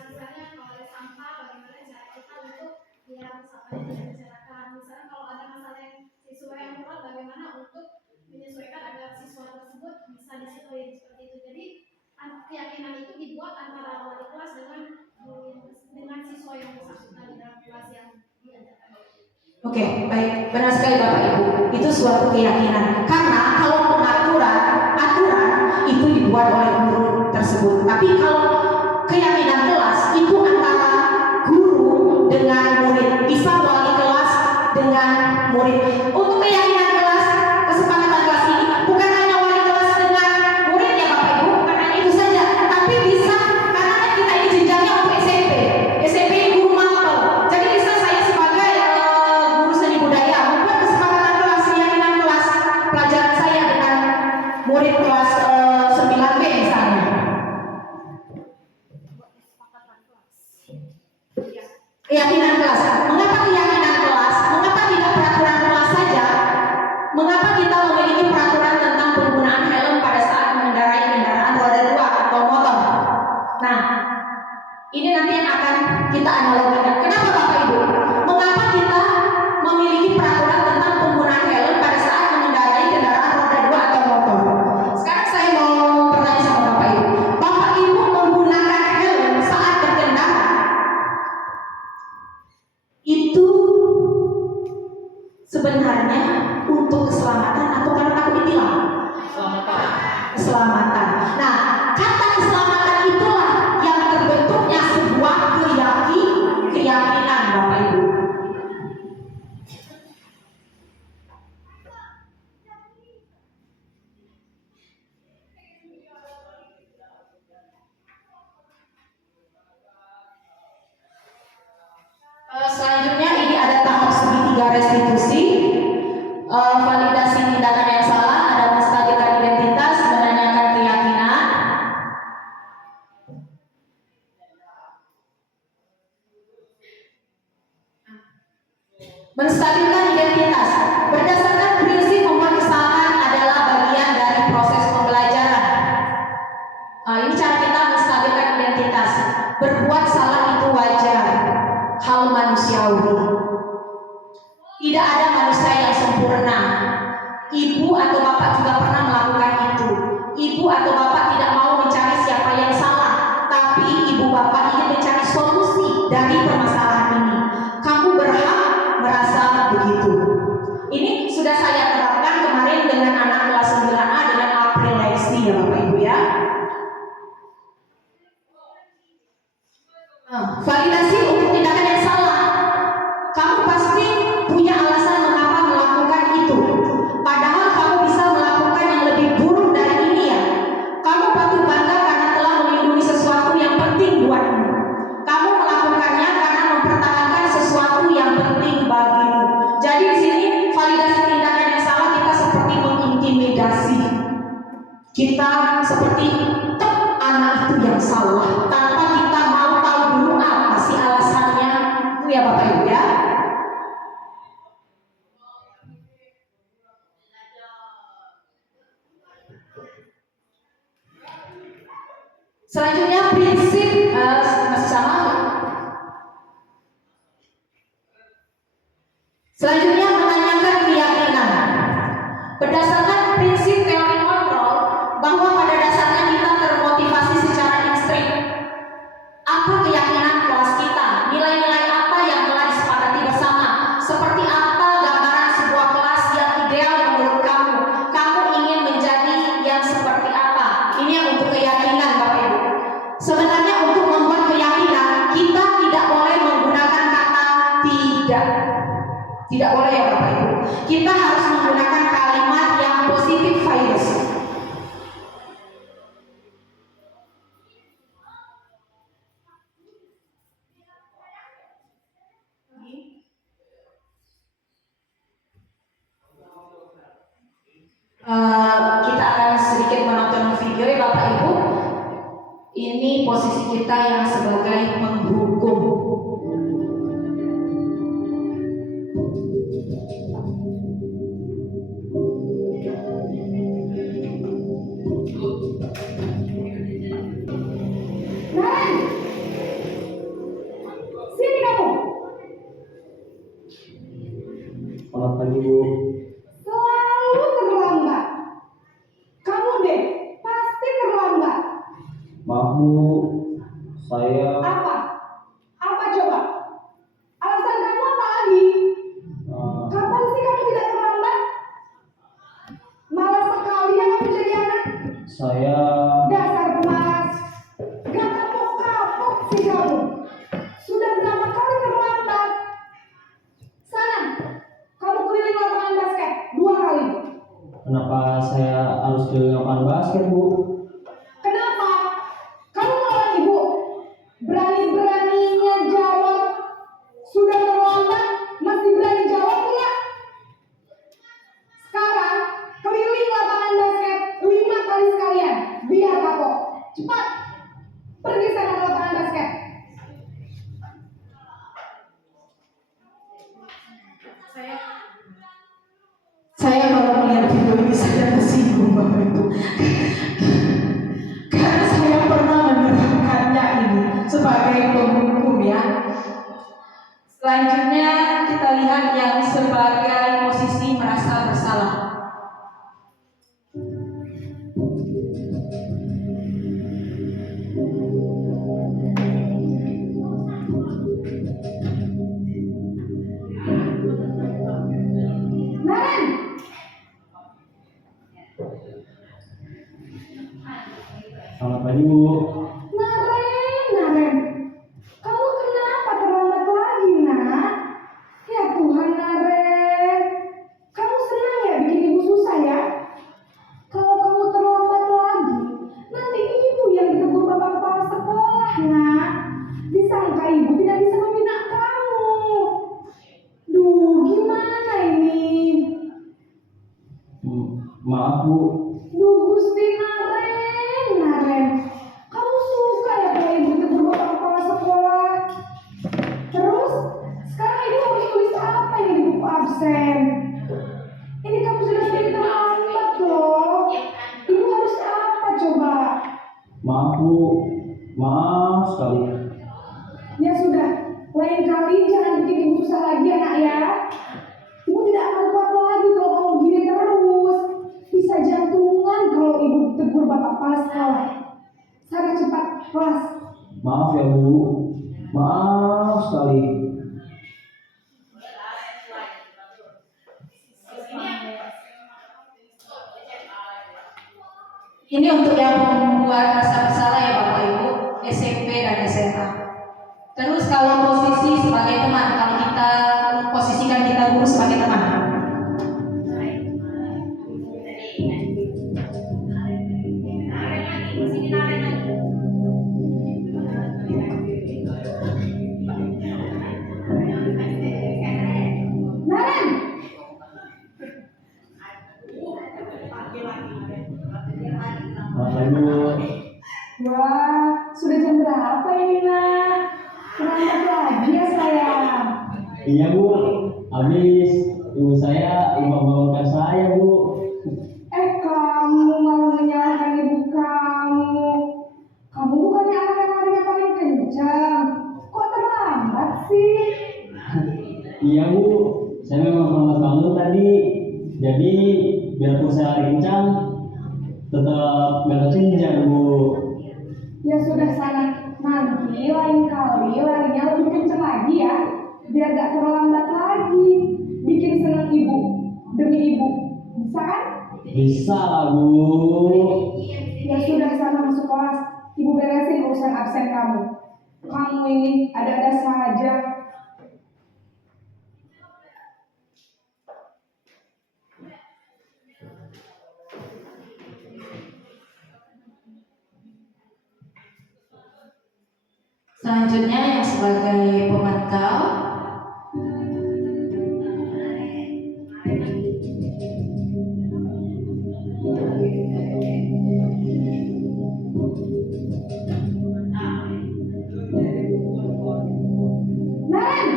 misalnya kalau ada sampah bagaimana cara kita untuk biar sampahnya tidak dibicarakan. Misalnya kalau ada masalah yang siswa yang berat bagaimana untuk menyesuaikan agar siswa tersebut bisa disiplin seperti itu. Jadi keyakinan itu dibuat antara wali kelas dengan siswa yang bersangkutan di dalam kelas yang diajarkan. Oke, baik. Benar sekali Bapak Ibu. Itu suatu keyakinan. Karena kalau aturan itu dibuat oleh guru tersebut. Tapi kalau keyakinan kelas itu antara guru dengan murid. Bisa wali kelas dengan murid. Untuk keyakinan kelas, kesepakatan kelas ini bukan hanya wali kelas dengan murid ya Bapak Ibu, bukan hanya itu saja, tapi bisa karena kan kita ini jenjangnya untuk SMP. SMP ini guru mapel. Jadi bisa saya sebagai guru seni budaya membuat kesepakatan kelas, keyakinan kelas pelajaran saya dengan murid kelas 9B misalnya. Keyakinan kelas. Mengapa keyakinan kelas? Mengapa tidak peraturan kelas saja? Mengapa kita memiliki peraturan tentang penggunaan helm pada saat mengendarai kendaraan roda 2 atau motor? Nah, ini nanti yang akan kita analogikan. Kenapa Bapak Ibu? Mengapa kita memiliki peraturan tentang penggunaan helm pada saat mengendarai kendaraan roda 2 atau motor? Sekarang saya mau bertanya sama Bapak Ibu. Bapak Ibu menggunakan helm saat berkendara itu sebenarnya untuk keselamatan atau karena takut ditilang? Keselamatan. Nah, kata keselamatan itulah yang terbentuknya sebuah keyakinan Bapak Ibu. Selanjutnya ini ada tahap segitiga restitusi, validasi tindakan yang salah, ada menstabilkan identitas, menanyakan keyakinan. Menstabilkan identitas berdasarkan prinsip membuat kesalahan adalah bagian dari proses pembelajaran. Ini cara kita menstabilkan identitas. Berbuat salah itu wajar, hal manusiawi. Tidak ada manusia yang sempurna. Ibu atau bapak juga pernah melakukan itu. Ibu atau bapak tidak mau mencari siapa yang salah, tapi ibu bapak ingin mencari solusi dari permasalahan ini. Kamu berhak merasa begitu. Ini sudah saya terapkan kemarin dengan anak kelas 9A dengan April Lexi ya Bapak Ibu ya. Validasi untuk tindakan yang salah. Kamu pasti punya alasan mengapa melakukan itu. Padahal kamu bisa melakukan yang lebih buruk dari ini ya. Kamu patut bangga karena telah melindungi sesuatu yang penting buatmu. Kamu melakukannya karena mempertahankan sesuatu yang penting bagimu. Jadi di sini validasi tindakan yang salah kita seperti mengintimidasi. Kita seperti anak itu yang salah tanpa kita mau tahu dulu apa sih alasannya. Itu ya Bapak Ibu ya. Selanjutnya prinsip masih sama. Selanjutnya menanyakan keyakinan. Berdasarkan prinsip teori kontrol bahwa pada dasarnya kita termotivasi secara instrik. Apa keyakinan kelas kita? Nilai-nilai apa yang telah disepakati bersama? Seperti apa gambaran sebuah kelas yang ideal menurut kamu? Kamu ingin menjadi yang seperti apa? Ini yang untuk keyakinan Bapak Ibu. Sebenarnya untuk membuat keyakinan kita tidak boleh menggunakan kata tidak. Tidak boleh ya Bapak Ibu. Kita harus menggunakan kalimat yang positif virus. Kita akan sedikit menonton video ya Bapak Ibu. Ini posisi kita yang sebagai penghukum. Sini kamu. Selamat pagi Bu. Selalu terlambat. Kamu deh pasti terlambat. Maaf Bu, saya Apa? Apa coba? Alasan kamu apa lagi? Kapan sih kamu tidak terlambat? Malas sekali ya kamu jadi anak. saya Dasar malas. Gak kapok-kapok sih kamu. Sudah berapa kali terlambat? Sana, Kenapa saya harus ke lapangan basket, Bu? Kenapa? Kamu melawan ibu? Berani-beraninya jawab. Sudah terlambat, masih berani jawab enggak? Sekarang, keliling lapangan basket 5 kali sekalian. Biar kapok. Cepat. Pergi sana ke lapangan basket. Saya kalau melihat video ini saya tersinggung Bapak Ibu. Karena saya pernah menerapkannya ini sebagai penghukum ya. Selanjutnya kita lihat yang sebagai posisi merasa bersalah. Naren, Selamat pagi, Bu. Naren, kamu kenapa terlambat lagi nak? Ya Tuhan Naren, kamu senang ya bikin ibu susah ya? Kalau kamu terlambat lagi, nanti ibu yang ditegur bapak kepala sekolah nak. Disangka ibu tidak bisa membina kamu. Duh, gimana ini? Maaf, Bu. Duh Gusti Naren, kamu suka ya kalau ibu ditegur bapak kepala sekolah? Terus, sekarang ibu harus tulis apa ini di buku absen? Ini kamu sudah sedikit terlambat loh. Ibu harus apa coba? Maaf, Bu. Maaf sekali. Ya sudah, lain kali jangan bikin ibu susah lagi ya nak ya. Ibu tidak akan kuat lagi kalau kamu gini terus. Bisa jantungan kalau ibu tegur bapak kepala sekolah. Sana cepat kelas. Maaf ya, Bu. Maaf sekali. Ini untuk yang membuat rasa bersalah ya Bapak Ibu, SMP dan SMA. Terus kalau posisi sebagai teman, kalau kita posisikan kita guru sebagai teman. Naren, Selamat pagi, Bu. wah sudah jam berapa ini nak? Terlambat lagi ya sayang. Iya, Bu. Habis ibu saya lupa bangunkan saya, Bu. Kamu malah menyalahkan ibu kamu. Kamu bukannya anak yang larinya paling kencang. Kok terlambat sih? Iya, Bu. Saya memang terlambat bangun tadi. Jadi biarpun saya lari kencang, tetap gak kekenjang, Bu. Ya sudah sana, nanti lain kali larinya lebih kencang lagi ya. Biar gak terlambat lagi. Bikin senang ibu, demi ibu. Bisa kan? Bisa lah, Bu. Ya sudah sana masuk kelas. Ibu beresin urusan absen kamu. Kamu ini ada-ada saja. Selanjutnya yang sebagai pemantau. Naren,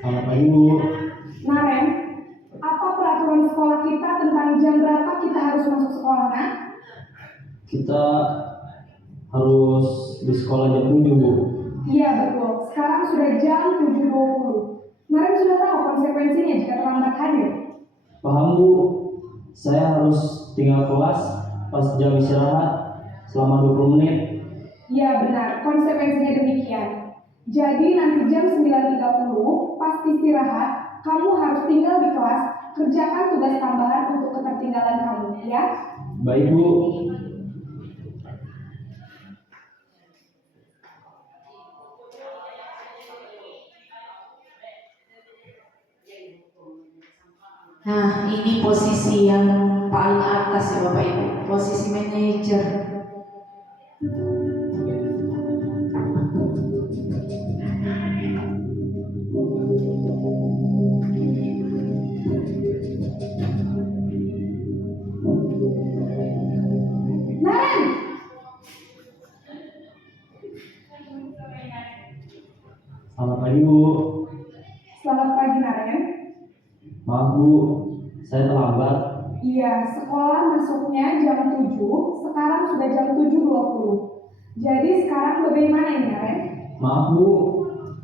Selamat pagi, Bu. Naren, apa peraturan sekolah kita tentang jam berapa kita harus masuk sekolah, nak? Kita harus di sekolah jam 7, Bu. Iya betul, sekarang sudah jam 7.20. Naren sudah tahu konsekuensinya jika terlambat hadir. Paham, Bu. Saya harus tinggal kelas pas jam istirahat selama 20 menit. Iya benar, konsekuensinya demikian. Jadi nanti jam 9.30 pas istirahat, kamu harus tinggal di kelas, kerjakan tugas tambahan untuk ketertinggalan kamu, ya? Baik, Bu. Nah, ini posisi yang paling atas ya Bapak Ibu, posisi manajer. Selamat pagi Bu. Selamat pagi Naren. Maaf Bu, saya terlambat. Iya, sekolah masuknya jam 7, sekarang sudah jam 7.20. Jadi sekarang bagaimana ini Naren? Maaf Bu,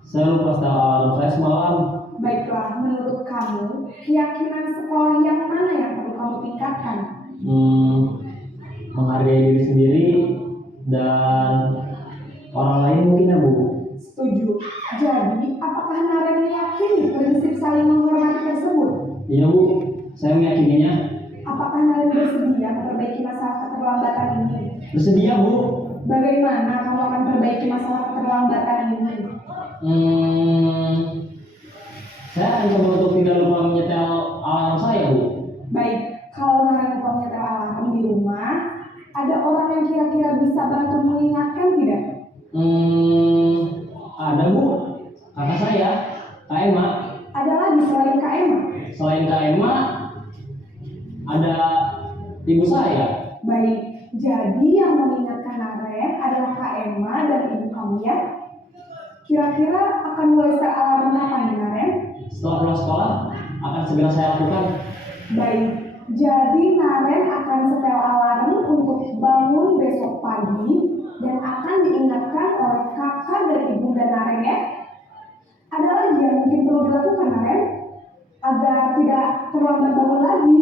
saya lupa setel alarm saya semalam. Baiklah, menurut kamu, keyakinan sekolah yang mana yang perlu kamu tingkatkan? Menghargai diri sendiri dan orang lain mungkin ya Bu. Setuju. Jadi, apakah Naren meyakini prinsip saling menghormati tersebut? Iya Bu, saya meyakininya. Apakah Naren bersedia memperbaiki masalah keterlambatan ini? Bersedia Bu. Bagaimana kamu akan perbaiki masalah keterlambatan ini? Saya akan coba untuk tidak lupa menyetel alarm saya Bu. Baik, kalau Naren lupa menyetel alarm di rumah, ada orang yang kira-kira bisa bantu mengingatkan tidak? Ada Bu, kakak saya, Kak Emma. Ada lagi selain Kak Emma? Selain Kak Emma, ada ibu saya. Baik, jadi yang mengingatkan Naren adalah Kak Emma dan ibu kamu ya? Kira-kira akan mulai setel alarm kapan nih Naren? Setelah pulang sekolah, akan segera saya lakukan. Baik, jadi Naren akan setel alarm untuk bangun besok pagi dan akan diingatkan oleh kakak dan ibunda Naren ya. Ada lagi yang mungkin perlu dilakukan Naren agar tidak terlambat bangun lagi.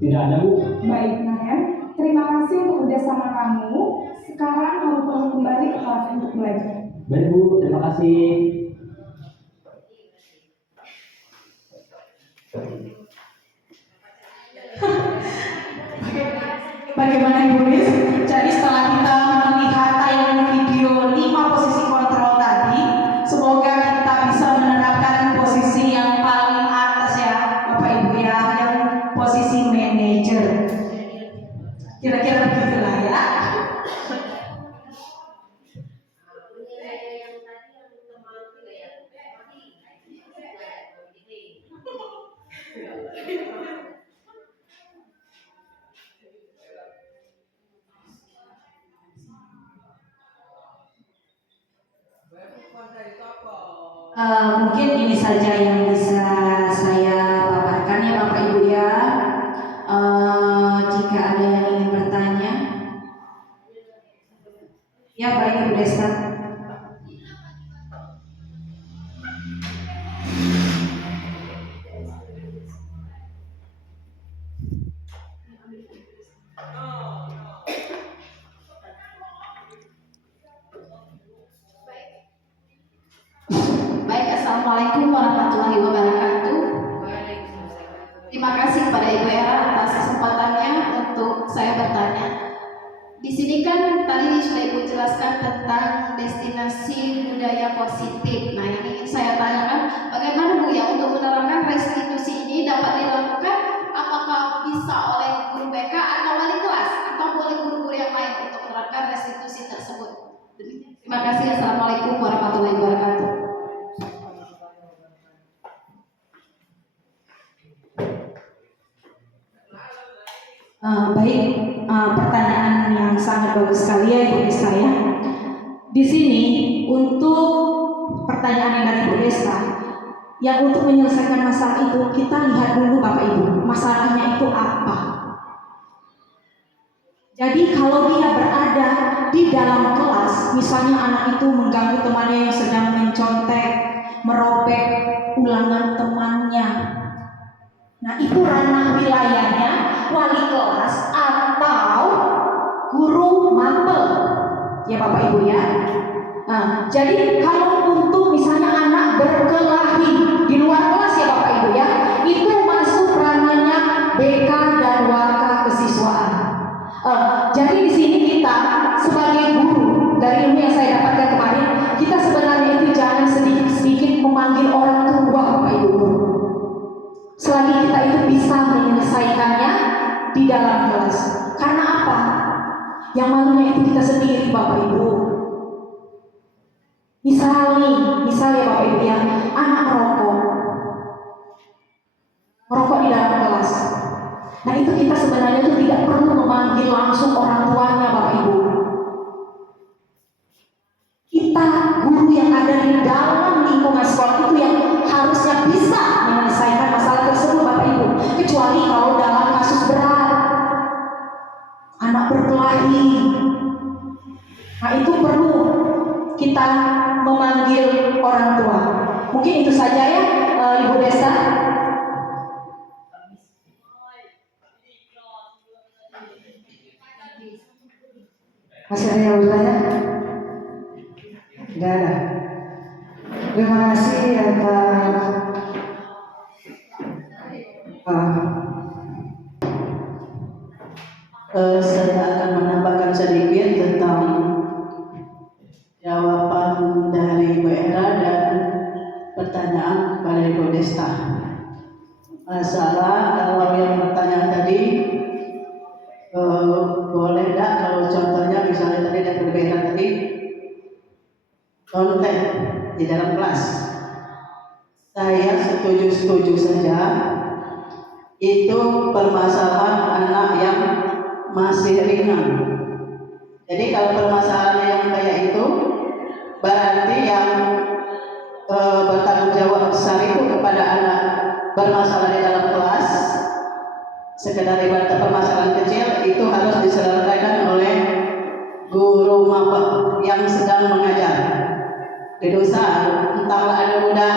Tidak ada Bu. Baik Naren, terima kasih untuk kerjasama kamu. Sekarang kamu perlu kembali ke kelas untuk belajar. Baik Bu, terima kasih. Bagaimana Ibu Lis? Jadi setelah kita melihat tayangan video 5 posisi kontrol tadi, semoga kita bisa menerapkan posisi yang paling atas ya Bapak Ibu ya, yang posisi manajer. Kira-kira begitulah ya. Mungkin ini saja yang bisa saya paparkan ya Bapak Ibu ya. Jika ada yang ingin bertanya, ya baik Ibu Desta. Baik, Assalamualaikum warahmatullahi wabarakatuh. Terima kasih kepada Ibu Era atas kesempatannya untuk saya bertanya. Di sini kan tadi sudah Ibu jelaskan tentang destinasi budaya positif. Nah, ini ingin saya tanyakan, bagaimana Bu ya untuk menerapkan restitusi ini dapat dilakukan? Apakah bisa oleh guru BK atau wali kelas atau boleh guru-guru yang lain untuk menerapkan restitusi tersebut? Terima kasih. Assalamualaikum warahmatullahi wabarakatuh. Baik, pertanyaan yang sangat bagus sekali ya Ibu Desta ya. Di sini untuk pertanyaan yang dari Ibu Desta, yang untuk menyelesaikan masalah itu kita lihat dulu Bapak Ibu, masalahnya itu apa. Jadi kalau dia berada di dalam kelas, misalnya anak itu mengganggu temannya yang sedang mencontek, merobek ulangan temannya. Nah, itu ranah wilayahnya wali kelas atau guru mapel. Ya Bapak Ibu ya. Nah, jadi kalau untuk misalnya anak berkelahi di luar kelas ya Bapak Ibu ya, itu masuk ranahnya BK dan Waka kesiswaan. Jadi di sini kita sebagai guru dari ilmu yang saya dapatkan kemarin, kita sebenarnya itu jangan sedikit-sedikit memanggil orang tua Bapak Ibu. Selagi kita itu bisa diri kita sendiri, Bapak Ibu. Misalnya Bapak Ibu yang anak merokok di dalam kelas. Nah itu kita sebenarnya tuh tidak perlu memanggil langsung orang tuanya, Bapak Ibu. Kita guru yang ada di dalam lingkungan sekolah itu yang harusnya bisa menyelesaikan masalah tersebut, Bapak Ibu. Kecuali kalau dalam kasus berat, anak berkelahi. Nah itu perlu kita memanggil orang tua. Mungkin itu saja ya, Ibu Desa. Masih ada yang bertanya? Tidak ada. Terima kasih atas saya akan menambahkan sedikit tentang jawaban dari Bu Era dan pertanyaan kepada Ibu Desta. Masalah kalau yang bertanya tadi, boleh tidak kalau contohnya misalnya tadi dari Bu Era tadi konten di dalam kelas, saya setuju saja. Itu permasalahan anak yang masih ringan. Jadi kalau permasalahan yang kayak itu, berarti yang bertanggung jawab besar itu kepada anak bermasalah di dalam kelas. Sekedar ibarat permasalahan kecil itu harus diselesaikan oleh guru maba yang sedang mengajar. Di dosa, entahlah ada budak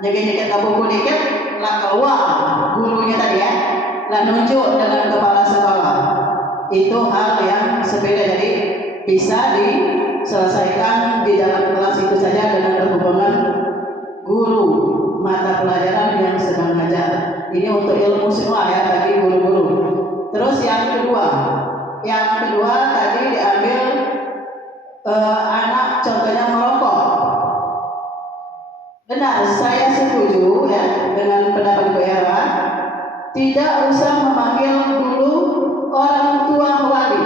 nyekit-nyekit buku dikit, lah keluar gurunya tadi ya, lah nunjuk dengan kepala sekolah. Itu hal yang sepele, jadi bisa diselesaikan di dalam kelas itu saja dengan berhubungan guru mata pelajaran yang sedang mengajar. Ini untuk ilmu semua ya bagi guru-guru. Terus yang kedua tadi diambil anak contohnya merokok. Benar, saya setuju ya dengan pendapat Bu Era. Tidak usah memanggil dulu orang tua wali.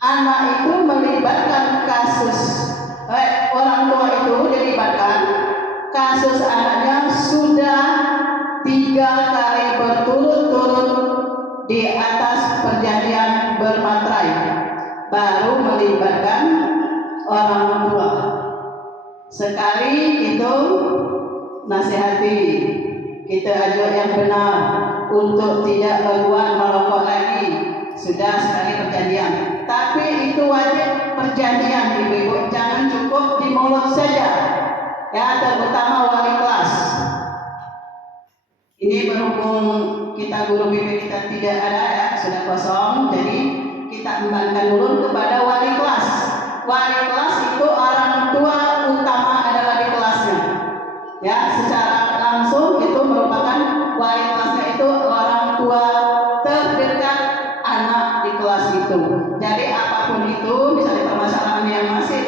Anak itu melibatkan kasus, orang tua itu dilibatkan kasus anaknya sudah 3 kali berturut-turut di atas perjanjian bermaterai, baru melibatkan orang tua. Sekali itu nasihati, kita ajak yang benar untuk tidak berbuat merokok lagi. Sudah sekali perjanjian, tapi itu wajib perjanjian Ibu-ibu, jangan cukup di mulut saja ya, terutama wali kelas. Ini berhubung kita guru BB kita tidak ada ya, sudah kosong, jadi kita kembalikan dulu kepada wali kelas. Wali kelas itu orang tua utama adalah di kelasnya. Ya, secara langsung itu merupakan wali kelasnya itu orang tua terdekat anak di kelas itu. Jadi apapun itu, misalnya permasalahan yang masih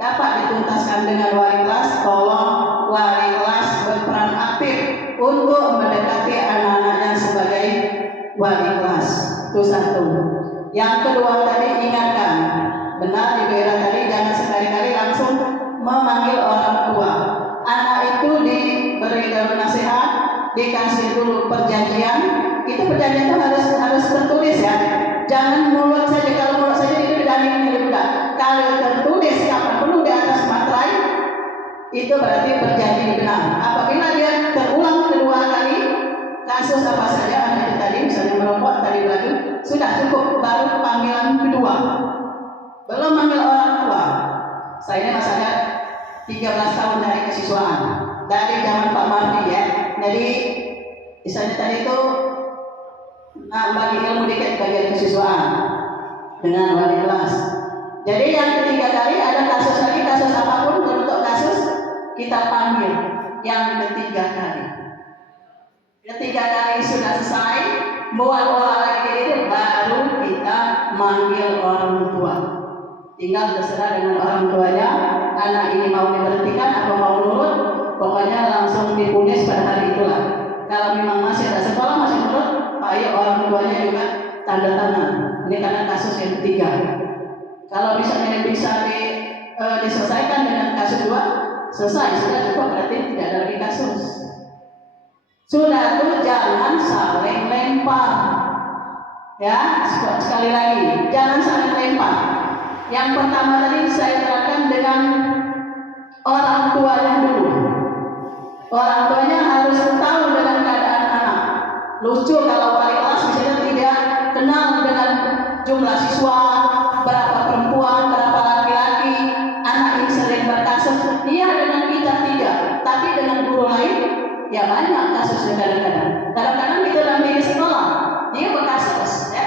dapat dituntaskan dengan wali kelas, tolong wali kelas berperan aktif untuk mendekati anak-anaknya sebagai wali kelas. Itu satu. Yang kedua tadi ingatkan, benar Ibu Era tadi, jangan sekali-kali langsung memanggil orang tua. Anak itu diberi nasihat, dikasih dulu perjanjian. Itu perjanjian itu harus tertulis ya. Jangan mulut saja. Kalau mulut saja itu didandingin juga. Kalau tertulis apa perlu di atas materai, itu berarti perjanjian benar. Apabila dia terulang kedua kali, kasus apa saja anak tadi, misalnya merokok tadi lagi, sudah cukup, baru panggilan kedua. Belum manggil orang tua. Saya masanya 13 tahun dari kesiswaan, dari zaman Pak Mardi ya. Jadi misalnya tadi itu bagi ilmu dikit bagian kesiswaan dengan wali kelas. Jadi yang ketiga kali ada kasus lagi, kasus apapun bentuk kasus kita panggil yang ketiga kali. Ketiga kali sudah selesai, bola lagi itu baru kita manggil orang tua. Tinggal terserah dengan orang tuanya, anak ini mau diberhentikan atau mau nurut, pokoknya langsung dipunis pada hari itulah. Kalau memang masih ada sekolah, masih nurut, ayo orang tuanya juga tanda tangan. Ini karena kasus yang ketiga. Kalau misalnya bisa diselesaikan dengan kasus 2, selesai, sudah cukup, berarti tidak ada lagi kasus. Sudah tuh jangan saling lempar. Ya, sekali lagi, jangan saling lempar. Yang pertama tadi saya terangkan dengan orang tuanya dulu. Orang tuanya harus tahu dengan keadaan anak. Lucu kalau wali kelas misalnya tidak kenal dengan jumlah siswa, berapa perempuan, berapa laki-laki, anak ini sering berkasus. Iya, dengan kita tidak, tapi dengan guru lain ya banyak kasusnya kadang-kadang. Kadang-kadang kita dalam diri sekolah dia berkasus, ya.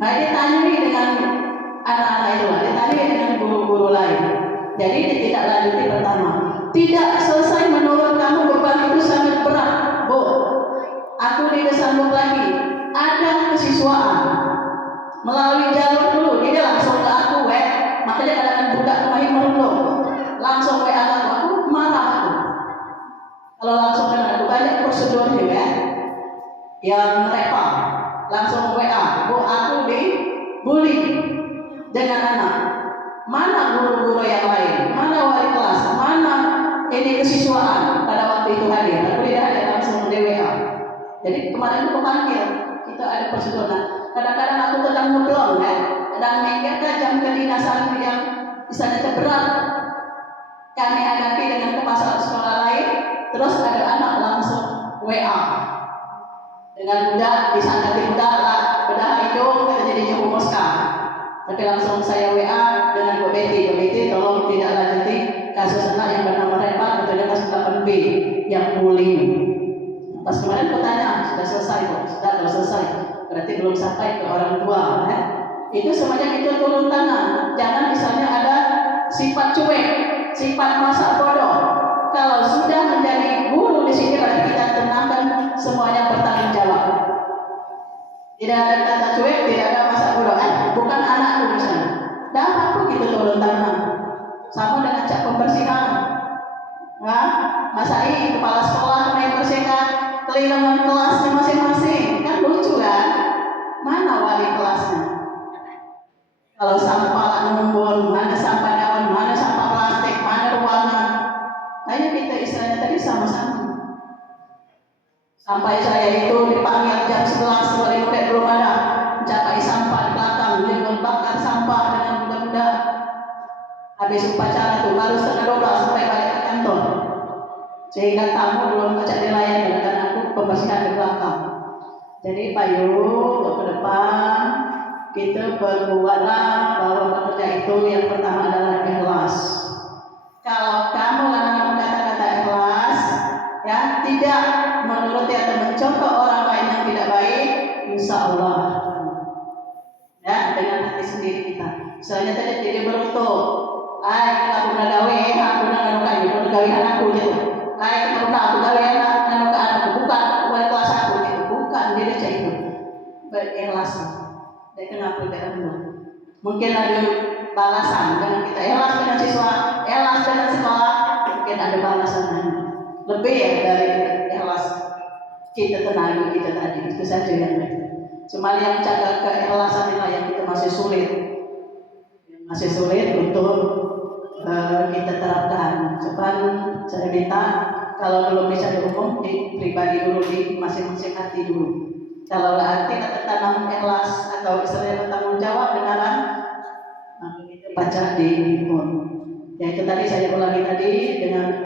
Nah, ditanya dengan anak-anak itu, ditanya dengan guru-guru lain. Jadi ditindaklanjuti pertama. Tidak selesai menurut kamu beban itu sangat berat, Bu. Aku tidak sanggup lagi. Ada kesiswaan melalui jalur dulu, dia langsung ke aku, makanya kadang-kadang budak kemarin merunduk, langsung WA aku, marah aku. Kalau langsung dengan aku banyak prosedurnya, yang mereka langsung WA, Bu, aku dibully dengan anak. Mana guru-guru yang lain? Mana wali kelas? Mana ini kesiswaan pada waktu itu hadir? Aku tidak hadir, langsung di WA. Jadi kemarin aku panggil, kita ada prosedur. Nah, kadang-kadang aku sedang ngeblong, sedang mikirkan jam kedinasan yang misalnya berat kami hadapi dengan kepala sekolah lain, terus ada anak langsung WA dengan budak disangkati budak lah, bedah hidung kata jadi Ibu Moska. Tapi langsung saya WA dengan Bu Betty, tolong tidak lanjuti kasus anak yang bernama Repa, betulnya kasus 8B yang bullying. Pas kemarin aku tanya, sudah selesai kok? Sudah, kalau selesai berarti belum sampai ke orang tua, Itu semuanya kita turun tangan. Jangan misalnya ada sifat cuek, sifat masa bodoh. Kalau sudah menjadi guru di sini berarti kita tenangkan semuanya bertanggung jawab. Tidak ada kata cuek, tidak ada masa bodoh. Bukan anakku misalnya. Dan apa kita turun tangan? Sama dengan cak pembersihan. Masa ini kepala sekolah main bersihkan kelilingan kelasnya masing-masing, kan lucu kan? Mana wali kelasnya? Kalau sampah numpuk, mana sampah daun, mana sampah plastik, mana ruangan. Ayo kita istilahnya tadi sama-sama. Sampai saya itu dipanggil jam 11, wali murid belum ada, mencapai sampah di belakang, dia membakar sampah dengan mudah-mudah. Habis upacara itu baru setengah 12 sampai balik ke kantor. Sehingga tamu belum baca dilayani dan aku pembersihan di belakang. Jadi Pak Yu, untuk ke depan kita berbuatlah bahwa bekerja itu yang pertama adalah ikhlas. Kalau kamu lakukan kata-kata ikhlas, ya tidak menuruti atau mencontoh orang lain yang tidak baik, insya Allah, ya dengan hati sendiri kita. Misalnya tadi jadi berutuh, aku nak gawe, aku nak nganukan, aku gawe anakku gitu. Aku nak gawe anak anakku, bukan wali kelas aku gitu, bukan dia cak itu berikhlas. Dan kenapa tidak benar? Mungkin ada balasan dengan kita ikhlas dengan siswa, ikhlas dengan sekolah, mungkin ada balasan lebih ya dari ikhlas kita tenaga kita tadi. Itu saja yang lain. Cuma yang jaga keikhlasan inilah yang kita masih sulit untuk kita terapkan. Cuman saya minta kalau belum bisa diumum di pribadi dulu, di masing-masing hati dulu. Kalau hati tertanam ikhlas atau istilahnya bertanggung jawab benaran, maka kita baca di handphone. Ya itu tadi saya ulangi tadi dengan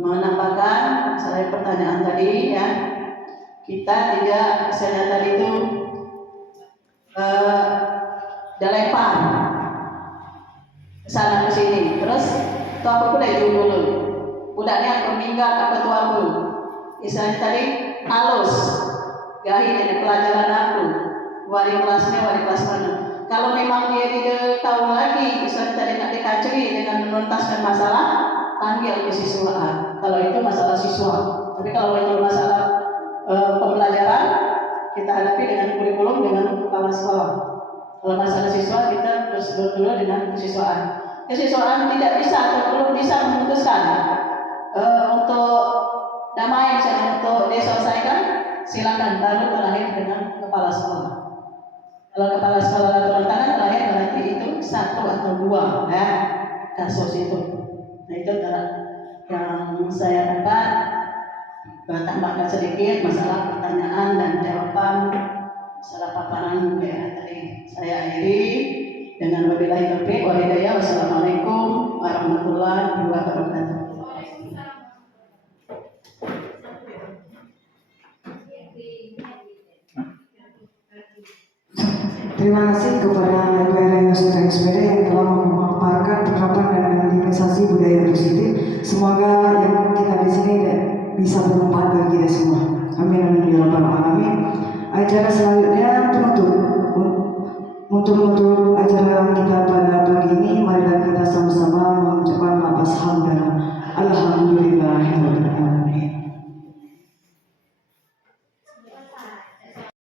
menambahkan misalnya pertanyaan tadi ya, kita tidak misalnya tadi itu dilempar kesana kesini, terus tuh aku udah jauh dulu, budaknya peminggat apa tuh aku, misalnya tadi halus. Gahi dari pelajaran aku, wali kelasnya wali kelas mana. Kalau memang dia tidak tahu lagi, misalnya tadi nak dikaciri dengan menuntaskan masalah, panggil kesiswaan. Kalau itu masalah siswa, tapi kalau itu masalah pembelajaran, kita hadapi dengan kurikulum dengan kepala sekolah. Kalau masalah siswa kita prosedur dulu dengan kesiswaan. Kesiswaan tidak bisa atau belum bisa memutuskan untuk damai misalnya untuk diselesaikan. silakan baru terakhir dengan kepala sekolah. Kalau kepala sekolah turun tangan terakhir berarti itu 1 atau 2 ya kasus itu. Nah itu yang saya dapat tambahkan sedikit masalah pertanyaan dan jawaban masalah paparan ya tadi. Saya akhiri dengan wabillahi taufiq wal hidayah. Wassalamualaikum warahmatullahi wabarakatuh. Terima kasih kepada Ibu Yosita SPD yang telah memaparkan penerapan dan dinamisasi budaya positif. Semoga yang kita di sini bisa bermanfaat bagi kita semua. Amin amin ya rabbal alamin. Acara selanjutnya untuk